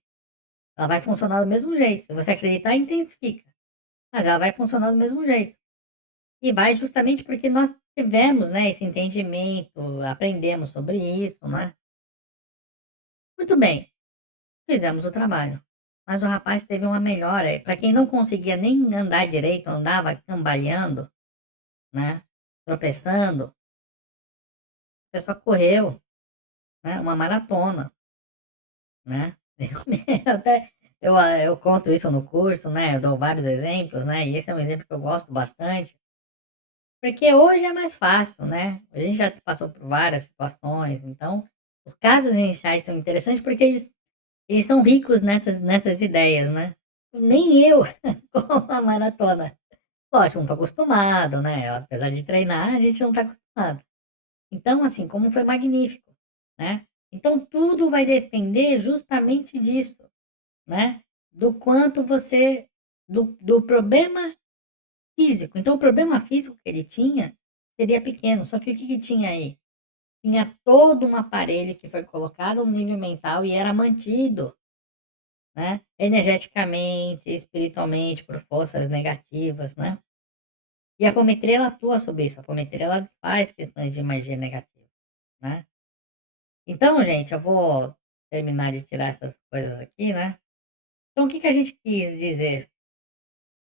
ela vai funcionar do mesmo jeito, se você acreditar intensifica, mas ela vai funcionar do mesmo jeito". E vai justamente porque nós tivemos, né, esse entendimento, aprendemos sobre isso, né. Muito bem, fizemos o trabalho, mas o rapaz teve uma melhora, para quem não conseguia nem andar direito, andava cambaleando, né, tropeçando, a pessoa correu, né, uma maratona, né. Eu até eu conto isso no curso, né, eu dou vários exemplos, né, e esse é um exemplo que eu gosto bastante, porque hoje é mais fácil, né, a gente já passou por várias situações, então os casos iniciais são interessantes porque eles são ricos nessas ideias, né. Nem eu corro a maratona. Lógico, não tô acostumado, né, apesar de treinar, a gente não tá acostumado. Então, assim, como foi magnífico, né. Então tudo vai depender justamente disso, né, do quanto você do problema físico. Então o problema físico que ele tinha seria pequeno, só que o que que tinha aí? Tinha todo um aparelho que foi colocado no nível mental e era mantido, né, energeticamente, espiritualmente, por forças negativas, né. E a apometria ela atua sobre isso, a apometria ela desfaz questões de magia negativa, né. Então gente, eu vou terminar de tirar essas coisas aqui, né. Então o que que a gente quis dizer?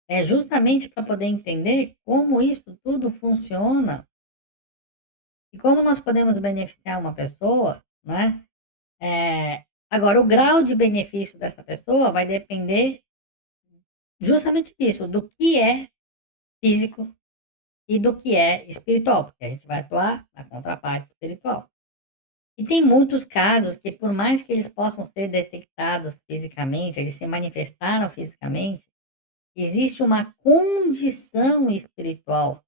É justamente para poder entender como isso tudo funciona e como nós podemos beneficiar uma pessoa, né. Agora o grau de benefício dessa pessoa vai depender justamente disso, do que é físico e do que é espiritual, porque a gente vai atuar na contraparte espiritual. E tem muitos casos que, por mais que eles possam ser detectados fisicamente, eles se manifestaram fisicamente, existe uma condição espiritual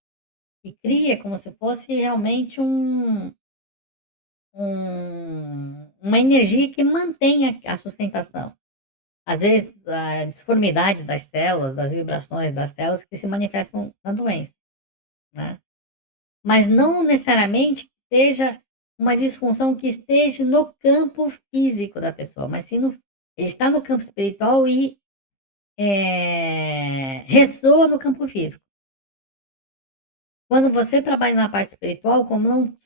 que cria como se fosse realmente uma energia que mantém a sustentação. Às vezes, a disformidade das células, das vibrações das células que se manifestam na doença, né. Mas não necessariamente que seja uma disfunção que esteja no campo físico da pessoa, mas sim no ele está no campo espiritual e, ressoa no campo físico. Quando você trabalha na parte espiritual, como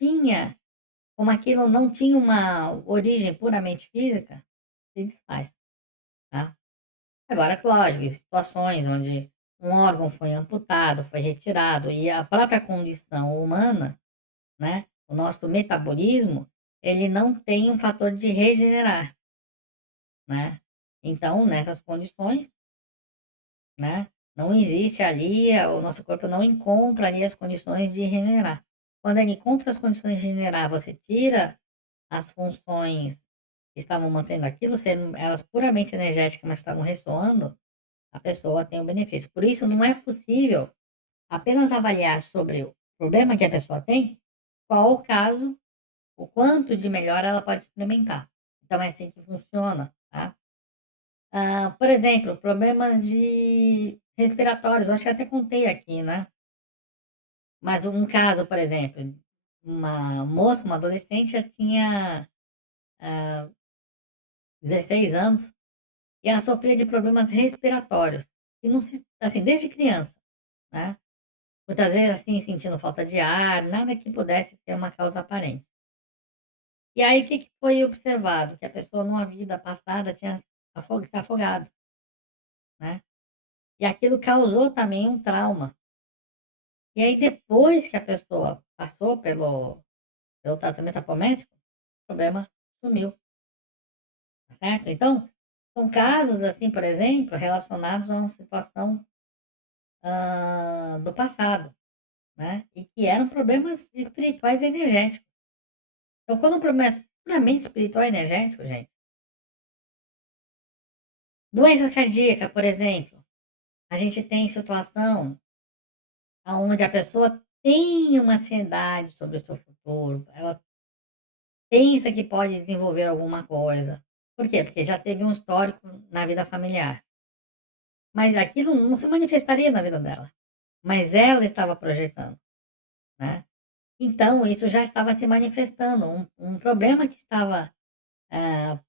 aquilo não tinha uma origem puramente física, se desfaz, tá. Agora, lógico, existem situações onde um órgão foi amputado, foi retirado e a própria condição humana, né, o nosso metabolismo, ele não tem um fator de regenerar, né. Então, nessas condições, né, não existe ali o nosso corpo não encontra ali as condições de regenerar. Quando ele encontra as condições de regenerar, você tira as funções que estavam mantendo aquilo, sendo elas puramente energéticas, mas estavam ressoando, a pessoa tem o benefício. Por isso não é possível apenas avaliar sobre o problema que a pessoa tem, qual o caso, o quanto de melhora ela pode experimentar. Então é assim que funciona, tá. Por exemplo, problemas de respiratórios, eu acho que até contei aqui, né. Mas um caso, por exemplo, uma moça, uma adolescente já tinha, hã, 16 anos, e ela sofria de problemas respiratórios, e não se assim, desde criança, né. Muitas vezes, assim, sentindo falta de ar, nada que pudesse ter uma causa aparente. E aí o que que foi observado? Que a pessoa numa vida passada tinha se afogado, né. E aquilo causou também um trauma. E aí depois que a pessoa passou pelo tratamento apométrico, o problema sumiu, tá certo? Então, são casos, assim, por exemplo, relacionados a uma situação, do passado, né, e que eram problemas espirituais e energéticos. Então quando o problema é puramente espiritual e energético, gente, doença cardíaca, por exemplo, a gente tem situação aonde a pessoa tem uma ansiedade sobre o seu futuro, ela pensa que pode desenvolver alguma coisa, Por quê? Porque já teve um histórico na vida familiar. Mas aquilo não se manifestaria na vida dela, mas ela estava projetando, né. Então isso já estava se manifestando, um problema que estava,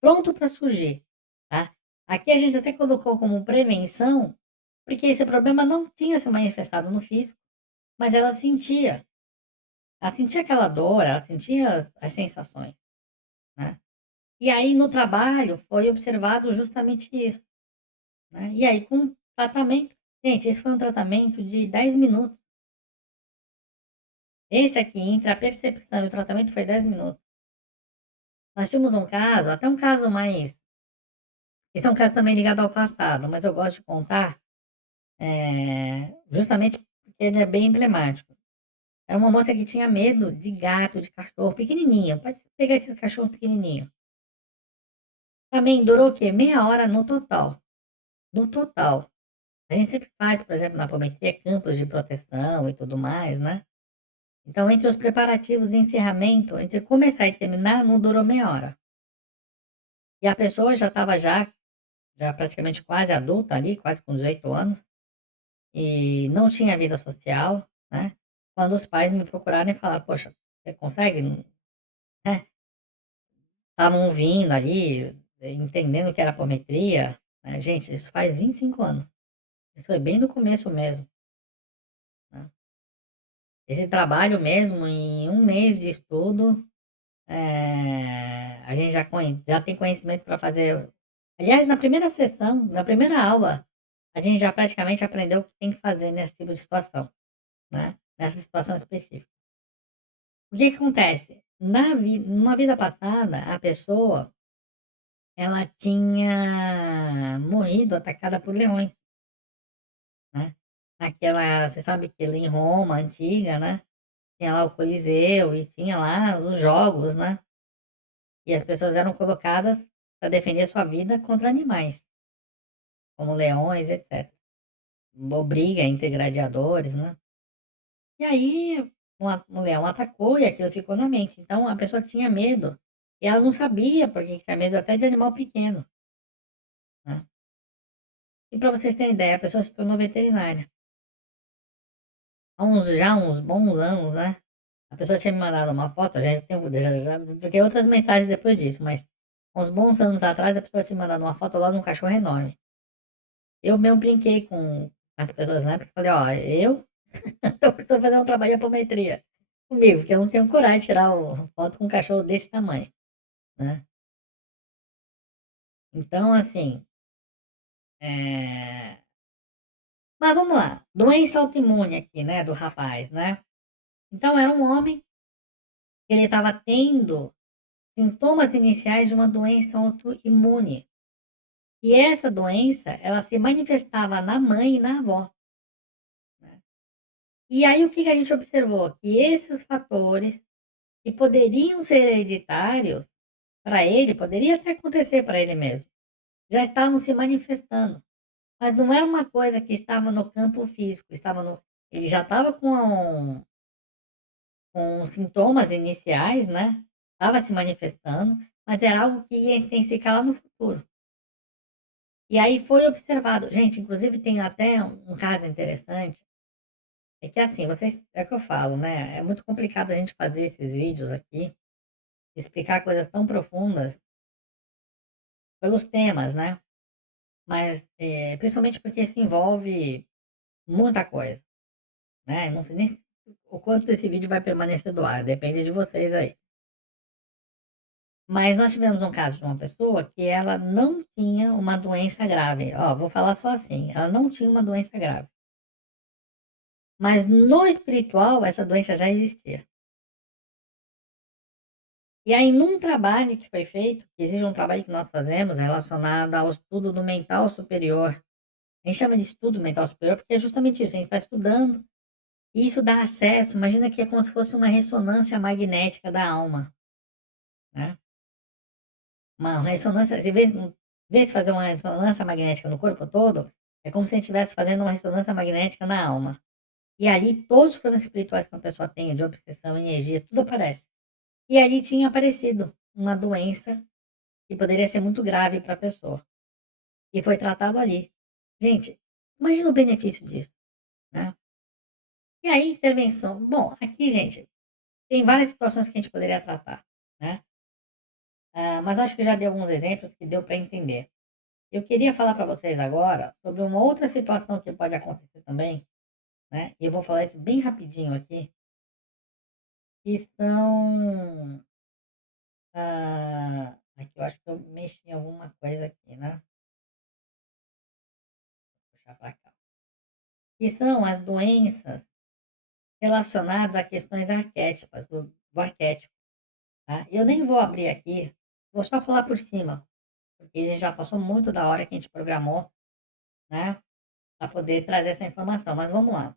pronto para surgir, tá. Aqui a gente até colocou como prevenção, porque esse problema não tinha se manifestado no físico, mas ela sentia aquela dor, ela sentia as sensações, né. E aí no trabalho foi observado justamente isso, né. E aí com tratamento, gente, esse foi um tratamento de 10 minutos. Esse aqui, entre a percepção e o tratamento, foi 10 minutos. Nós tínhamos um caso, até um caso mais, esse é um caso também ligado ao passado, mas eu gosto de contar, justamente porque ele é bem emblemático. Era uma moça que tinha medo de gato, de cachorro pequenininho, pode pegar esses cachorros pequenininho. Também durou o quê? Meia hora no total, no total. A gente sempre faz, por exemplo, na apometria, campos de proteção e tudo mais, né. Então entre os preparativos e encerramento, entre começar e terminar, não durou meia hora. E a pessoa já estava já praticamente quase adulta ali, quase com 18 anos, e não tinha vida social, né, quando os pais me procuraram e falaram: "Poxa, você consegue", né, estavam vindo ali, entendendo que era apometria, né, gente, isso faz 25 anos, isso foi bem no começo mesmo, né. Esse trabalho mesmo, em um mês de estudo, a gente já tem conhecimento para fazer, aliás, na primeira sessão, na primeira aula, a gente já praticamente aprendeu o que tem que fazer nesse tipo de situação, né, nessa situação específica. O que que acontece? Numa vida passada, a pessoa, ela tinha morrido atacada por leões, né. Naquela, você sabe que ali em Roma antiga, né, tinha lá o Coliseu e tinha lá os jogos, né, e as pessoas eram colocadas para defender sua vida contra animais, como leões, etcétera. Ou briga entre gladiadores, né. E aí, um leão atacou e aquilo ficou na mente, então a pessoa tinha medo, e ela não sabia por que que tinha medo até de animal pequeno, né. E para vocês terem ideia, a pessoa se tornou veterinária. Há uns bons anos, né, a pessoa tinha me mandado uma foto, a gente tem já troquei outras mensagens depois disso, mas uns bons anos atrás a pessoa tinha me mandado uma foto lá de um cachorro enorme. Eu mesmo brinquei com as pessoas na época, falei: "Ó, eu tô precisando fazer um trabalho de apometria comigo, porque eu não tenho coragem de tirar foto com um cachorro desse tamanho", né. Então assim, eh, mas vamos lá, doença autoimune aqui, né, do rapaz, né. Então era um homem que ele estava tendo sintomas iniciais de uma doença autoimune, e essa doença, ela se manifestava na mãe e na avó, né. E aí o que que a gente observou? Que esses fatores que poderiam ser hereditários para ele, poderia até acontecer para ele mesmo, já estavam se manifestando, mas não era uma coisa que estava no campo físico, estava no ele já estava com sintomas iniciais, né, estava se manifestando, mas era algo que ia intensificar lá no futuro. E aí foi observado, gente, inclusive tem até um caso interessante, é que assim, vocês, é o que eu falo, né, é muito complicado a gente fazer esses vídeos aqui, explicar coisas tão profundas pelos temas, né, mas, principalmente porque isso envolve muita coisa, né, não sei nem o quanto esse vídeo vai permanecer do ar, depende de vocês aí. Mas nós tivemos um caso de uma pessoa que ela não tinha uma doença grave, ó, vou falar só assim, ela não tinha uma doença grave, mas no espiritual essa doença já existia. E aí num trabalho que foi feito, que existe um trabalho que nós fazemos relacionado ao estudo do mental superior, a gente chama de estudo mental superior, porque é justamente isso, a gente está estudando, e isso dá acesso, imagina que é como se fosse uma ressonância magnética da alma, né. Uma ressonância, em vez de fazer uma ressonância magnética no corpo todo, é como se a gente estivesse fazendo uma ressonância magnética na alma. E ali todos os problemas espirituais que uma pessoa tem, de obsessão, energia, tudo aparece. E ali tinha aparecido uma doença que poderia ser muito grave para a pessoa, e foi tratado ali. Gente, imagina o benefício disso, né. E aí intervenção bom, aqui gente, tem várias situações que a gente poderia tratar, né, mas acho que eu já dei alguns exemplos que deu para entender. Eu queria falar para vocês agora sobre uma outra situação que pode acontecer também, né, e eu vou falar isso bem rapidinho aqui, que são, aqui eu acho que eu mexi em alguma coisa aqui, né, vou puxar para cá. Que são as doenças relacionadas a questões arquétipas, do arquétipo, tá. Eu nem vou abrir aqui, vou só falar por cima, porque a gente já passou muito da hora que a gente programou, né, para poder trazer essa informação, mas vamos lá.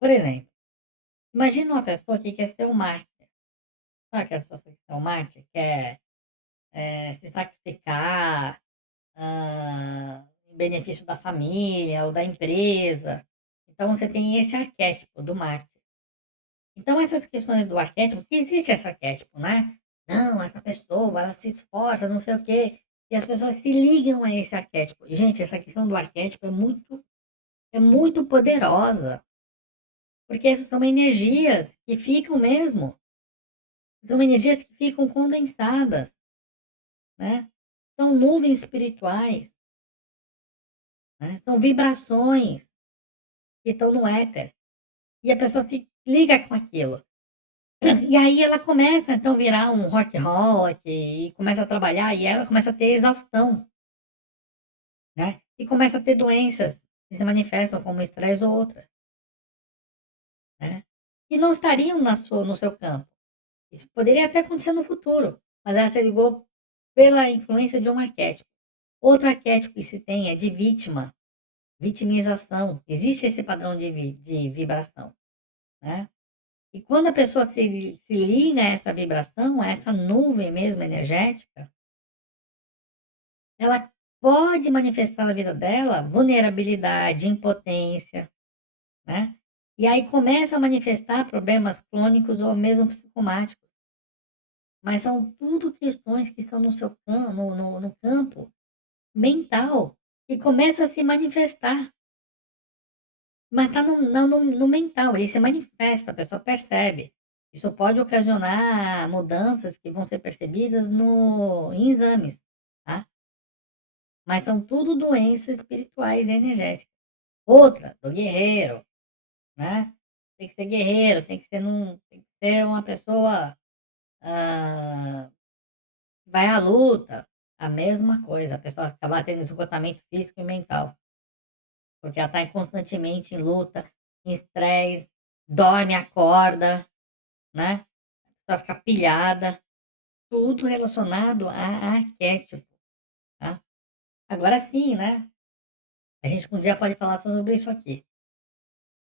Por exemplo, imagina uma pessoa que quer ser um mártir, sabe aquelas pessoas que são mártir, quer, se sacrificar, em benefício da família ou da empresa. Então você tem esse arquétipo do mártir. Então essas questões do arquétipo, que existe esse arquétipo, né? Não, essa pessoa, ela se esforça, não sei o quê. E as pessoas se ligam a esse arquétipo. E, gente, essa questão do arquétipo é muito poderosa, porque isso são energias que ficam mesmo, são energias que ficam condensadas, né? São nuvens espirituais, né? São vibrações que estão no éter. E a pessoa se liga com aquilo. E aí ela começa então a virar um rockaholic e começa a trabalhar e ela começa a ter exaustão, né, e começa a ter doenças que se manifestam como estresse ou outras, né, que não estariam no seu campo. Isso poderia até acontecer no futuro, mas ela se ligou pela influência de um arquétipo. Outro arquétipo que se tem é de vítima, vitimização. Existe esse padrão de vibração, né. E quando a pessoa se liga a essa vibração, a essa nuvem mesmo energética, ela pode manifestar na vida dela vulnerabilidade, impotência, né. E aí começa a manifestar problemas crônicos ou mesmo psicomáticos, mas são tudo questões que estão no seu campo no campo mental, e começa a se manifestar, mas está no mental, ele se manifesta, a pessoa percebe. Isso pode ocasionar mudanças que vão ser percebidas no em exames, tá. Mas são tudo doenças espirituais e energéticas. Outra, do guerreiro, né, tem que ser guerreiro, tem que ser uma pessoa, que vai à luta, a mesma coisa, a pessoa acaba tendo esgotamento físico e mental, porque ela está constantemente em luta, em estresse, dorme, acorda, né, pra ficar pilhada, tudo relacionado a arquétipo, tá. Agora sim, né, a gente um dia pode falar só sobre isso aqui.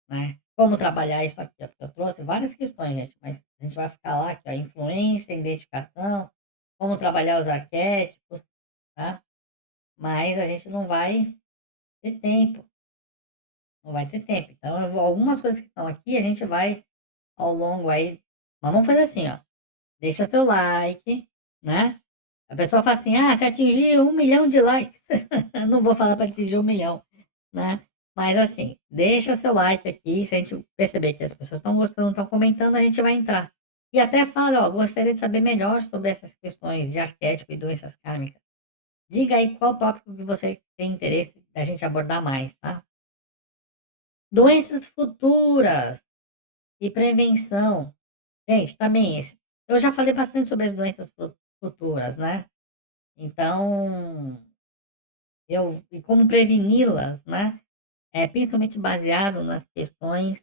Né. Como trabalhar isso aqui, ó, porque eu trouxe várias questões, gente, mas a gente vai ficar lá, que é a influência, identificação, como trabalhar os arquétipos, tá. Mas a gente não vai ter tempo, não vai ter tempo. Então eu vou algumas coisas que estão aqui, a gente vai ao longo aí mas vamos fazer assim, ó, deixa seu like, né. A pessoa fala assim: "Ah, se atingir 1.000.000 de likes", não vou falar para atingir 1.000.000. Né. Mas assim, deixa seu like aqui, se a gente perceber que as pessoas estão gostando, estão comentando, a gente vai entrar. E até fala: "Ó, gostaria de saber melhor sobre essas questões de arquétipo e doenças kármicas. Diga aí qual tópico que você tem interesse da gente abordar mais, tá?". Doenças futuras e prevenção. Gente, também esse eu já falei bastante sobre as doenças futuras, né. Então, eu e como preveni-las, né, principalmente baseado nas questões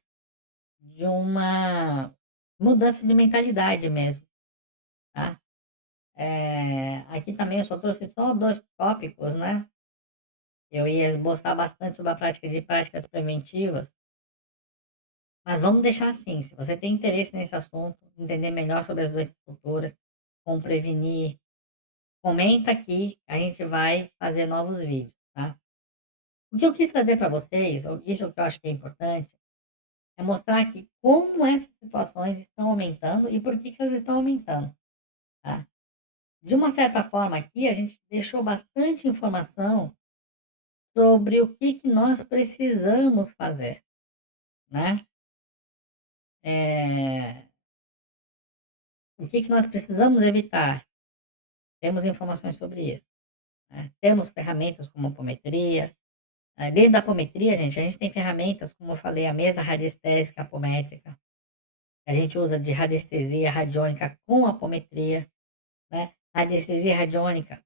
de uma mudança de mentalidade mesmo, tá. Aqui também eu só trouxe só 2 tópicos, né, eu ia esboçar bastante sobre a prática de práticas preventivas, mas vamos deixar assim, se você tem interesse nesse assunto, entender melhor sobre as doenças futuras, como prevenir, comenta aqui, a gente vai fazer novos vídeos, tá. O que eu quis trazer para vocês, ou isso que eu acho que é importante, é mostrar que como essas situações estão aumentando e por que que elas estão aumentando, tá. de uma certa forma aqui, a gente deixou bastante informação sobre o que que nós precisamos fazer, né. Eh, o que que nós precisamos evitar, temos informações sobre isso, né. Temos ferramentas como apometria, dentro da apometria, gente, a gente tem ferramentas, como eu falei, a mesa radiestésica apométrica, que a gente usa de radiestesia radiônica com apometria, né. Radiestesia radiônica,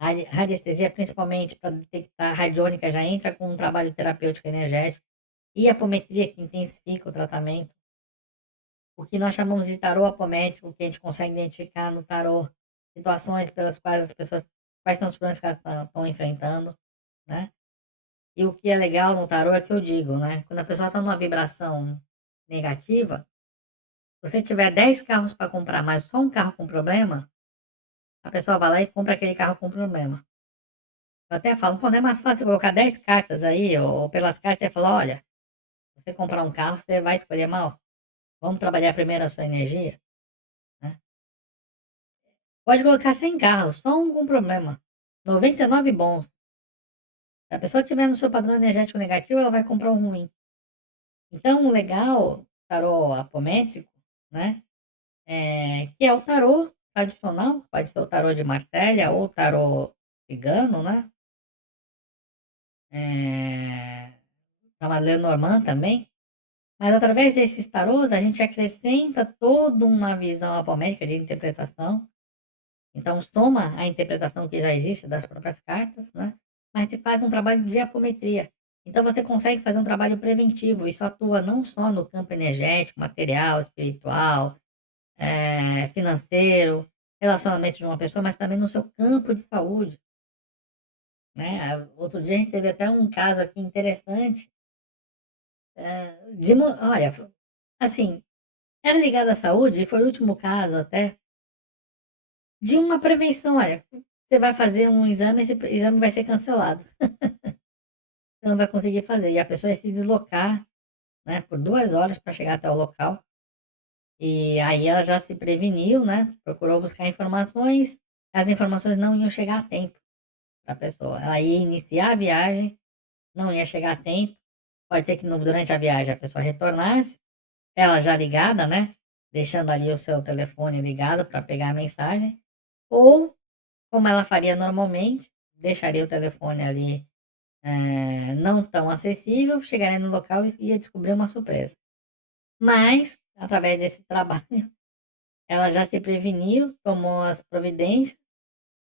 radiestesia principalmente para detectar radiônica já entra com um trabalho terapêutico energético, e apometria que intensifica o tratamento. O que nós chamamos de tarô apométrico, que a gente consegue identificar no tarô situações pelas quais as pessoas, quais são os problemas que elas estão enfrentando, né. E o que é legal no tarô é que eu digo, né, quando a pessoa está numa vibração negativa, se você tiver 10 carros para comprar, mas só um carro com problema, a pessoa vai lá e compra aquele carro com problema. Eu até falo: "Pô, não é mais fácil colocar 10 cartas aí, ou pelas cartas você falar: 'Olha, se você comprar um carro, você vai escolher mal. Vamos trabalhar primeiro a sua energia'", né. Pode colocar 100 carros, só um com problema, 99 bons. Se a pessoa estiver no seu padrão energético negativo, ela vai comprar um ruim. Então o legal, tarô apométrico, né, que é o tarô tradicional, pode ser o tarô de Marselha ou o tarô cigano, né, eh, chamado Lenormand também, mas através desses tarôs a gente acrescenta toda uma visão apométrica de interpretação. Então soma a interpretação que já existe das próprias cartas, né, mas se faz um trabalho de apometria. Então você consegue fazer um trabalho preventivo, isso atua não só no campo energético, material, espiritual, financeiro, relacionamento de uma pessoa, mas também no seu campo de saúde, né. Outro dia a gente teve até um caso aqui interessante, de uma, olha, assim, era ligado à saúde e foi o último caso até, de uma prevenção. Olha, você vai fazer um exame, esse exame vai ser cancelado. Você não vai conseguir fazer. E a pessoa ia se deslocar, né, por 2 horas para chegar até o local. E aí ela já se preveniu, né, procurou buscar informações, as informações não iam chegar a tempo para a pessoa. Ela ia iniciar a viagem, não ia chegar a tempo, pode ser que durante a viagem a pessoa retornasse, ela já ligada, né, deixando ali o seu telefone ligado para pegar a mensagem, ou, como ela faria normalmente, deixaria o telefone ali, não tão acessível, chegaria no local e ia descobrir uma surpresa. Mas, através desse trabalho, ela já se preveniu, tomou as providências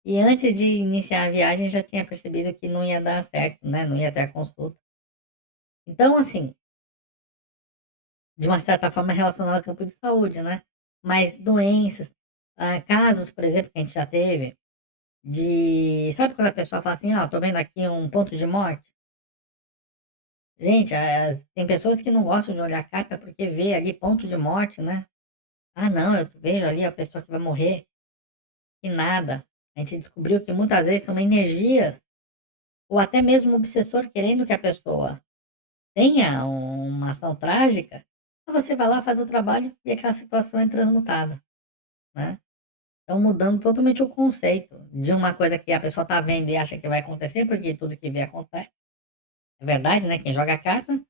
e antes de iniciar a viagem já tinha percebido que não ia dar certo, né, não ia ter a consulta. Então, assim, de uma certa forma é relacionado ao campo de saúde, né, mas doenças, casos, por exemplo, que a gente já teve de, sabe quando a pessoa fala assim: "Ó, tô vendo aqui um ponto de morte"? Gente, tem pessoas que não gostam de olhar a carta porque vê ali ponto de morte, né. "Ah não, eu vejo ali a pessoa que vai morrer", e nada. A gente descobriu que muitas vezes são energias, ou até mesmo um obsessor querendo que a pessoa tenha uma ação trágica, aí você vai lá, faz o trabalho e aquela situação é transmutada, né. Então mudando totalmente o conceito de uma coisa que a pessoa está vendo e acha que vai acontecer, porque tudo que vê acontece. É verdade, né, quem joga carta,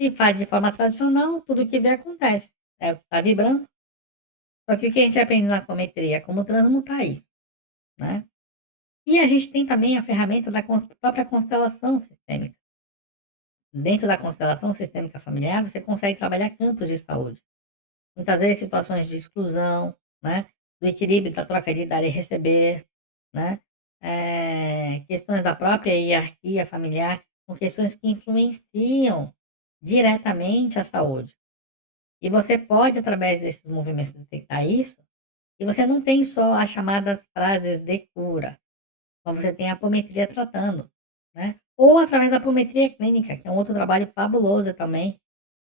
se faz de forma tradicional, tudo que vê acontece. É o que está vibrando. Só que o que a gente aprende na apometria é como transmutar isso, né. E a gente tem também a ferramenta da própria constelação sistêmica. Dentro da constelação sistêmica familiar, você consegue trabalhar campos de saúde. Muitas vezes situações de exclusão, né, do equilíbrio da troca de dar e receber, né, questões da própria hierarquia familiar, são questões que influenciam diretamente a saúde. E você pode, através desses movimentos, detectar isso, e você não tem só as chamadas frases de cura. Então você tem a apometria tratando, né. Ou através da apometria clínica, que é um outro trabalho fabuloso também,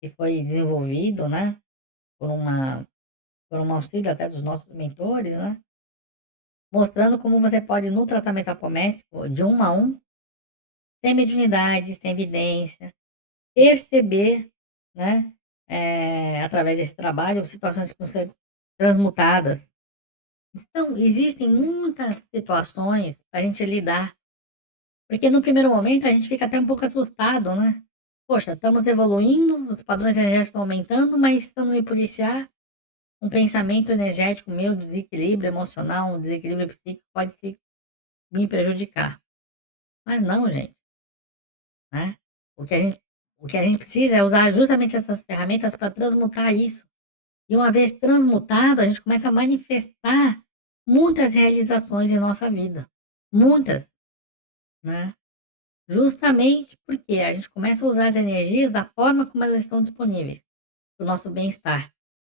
que foi desenvolvido, né, por uma por um auxílio até dos nossos mentores, né, mostrando como você pode, no tratamento apométrico, de um a um, sem mediunidade, sem evidência, perceber, né, através desse trabalho, situações que vão ser transmutadas, Então, existem muitas situações para a gente lidar, porque no primeiro momento a gente fica até um pouco assustado, né? Poxa, estamos evoluindo, os padrões energéticos estão aumentando, mas se eu não me policiar, um pensamento energético meu, desequilíbrio emocional, um desequilíbrio psíquico pode me prejudicar. Mas não, gente, né? O que a gente, o que a gente precisa é usar justamente essas ferramentas para transmutar isso. E uma vez transmutado, a gente começa a manifestar muitas realizações em nossa vida. Muitas, né? Justamente porque a gente começa a usar as energias da forma como elas estão disponíveis, para o nosso bem-estar,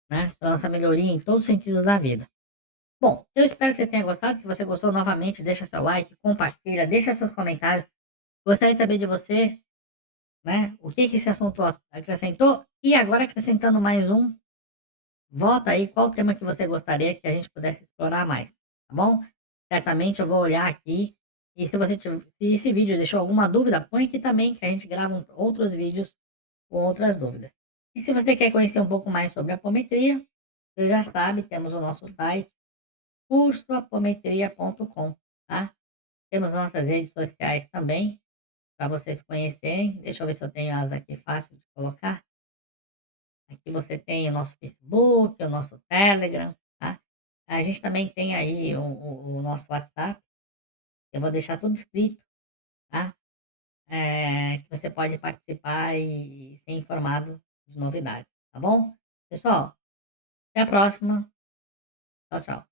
né? Para nossa melhoria em todos os sentidos da vida. Bom, eu espero que você tenha gostado. Se você gostou, novamente, deixa seu like, compartilha, deixa seus comentários. Gostaria de saber de você, né? O que que esse assunto acrescentou? E agora acrescentando mais um, volta aí qual tema que você gostaria que a gente pudesse explorar mais, tá bom? Certamente eu vou olhar aqui e se esse vídeo deixou alguma dúvida, põe aqui também que a gente grava outros vídeos com outras dúvidas. E se você quer conhecer um pouco mais sobre apometria, você já sabe, temos o nosso site cursoapometria.com, tá? Temos nossas redes sociais também para vocês conhecerem. Deixa eu ver se eu tenho elas aqui fácil de colocar. Aqui você tem o nosso Facebook, o nosso Telegram, tá? A gente também tem aí o nosso WhatsApp, eu vou deixar tudo escrito, tá? Que você pode participar e ser informado de novidades, tá bom? Pessoal, até a próxima. Tchau, tchau.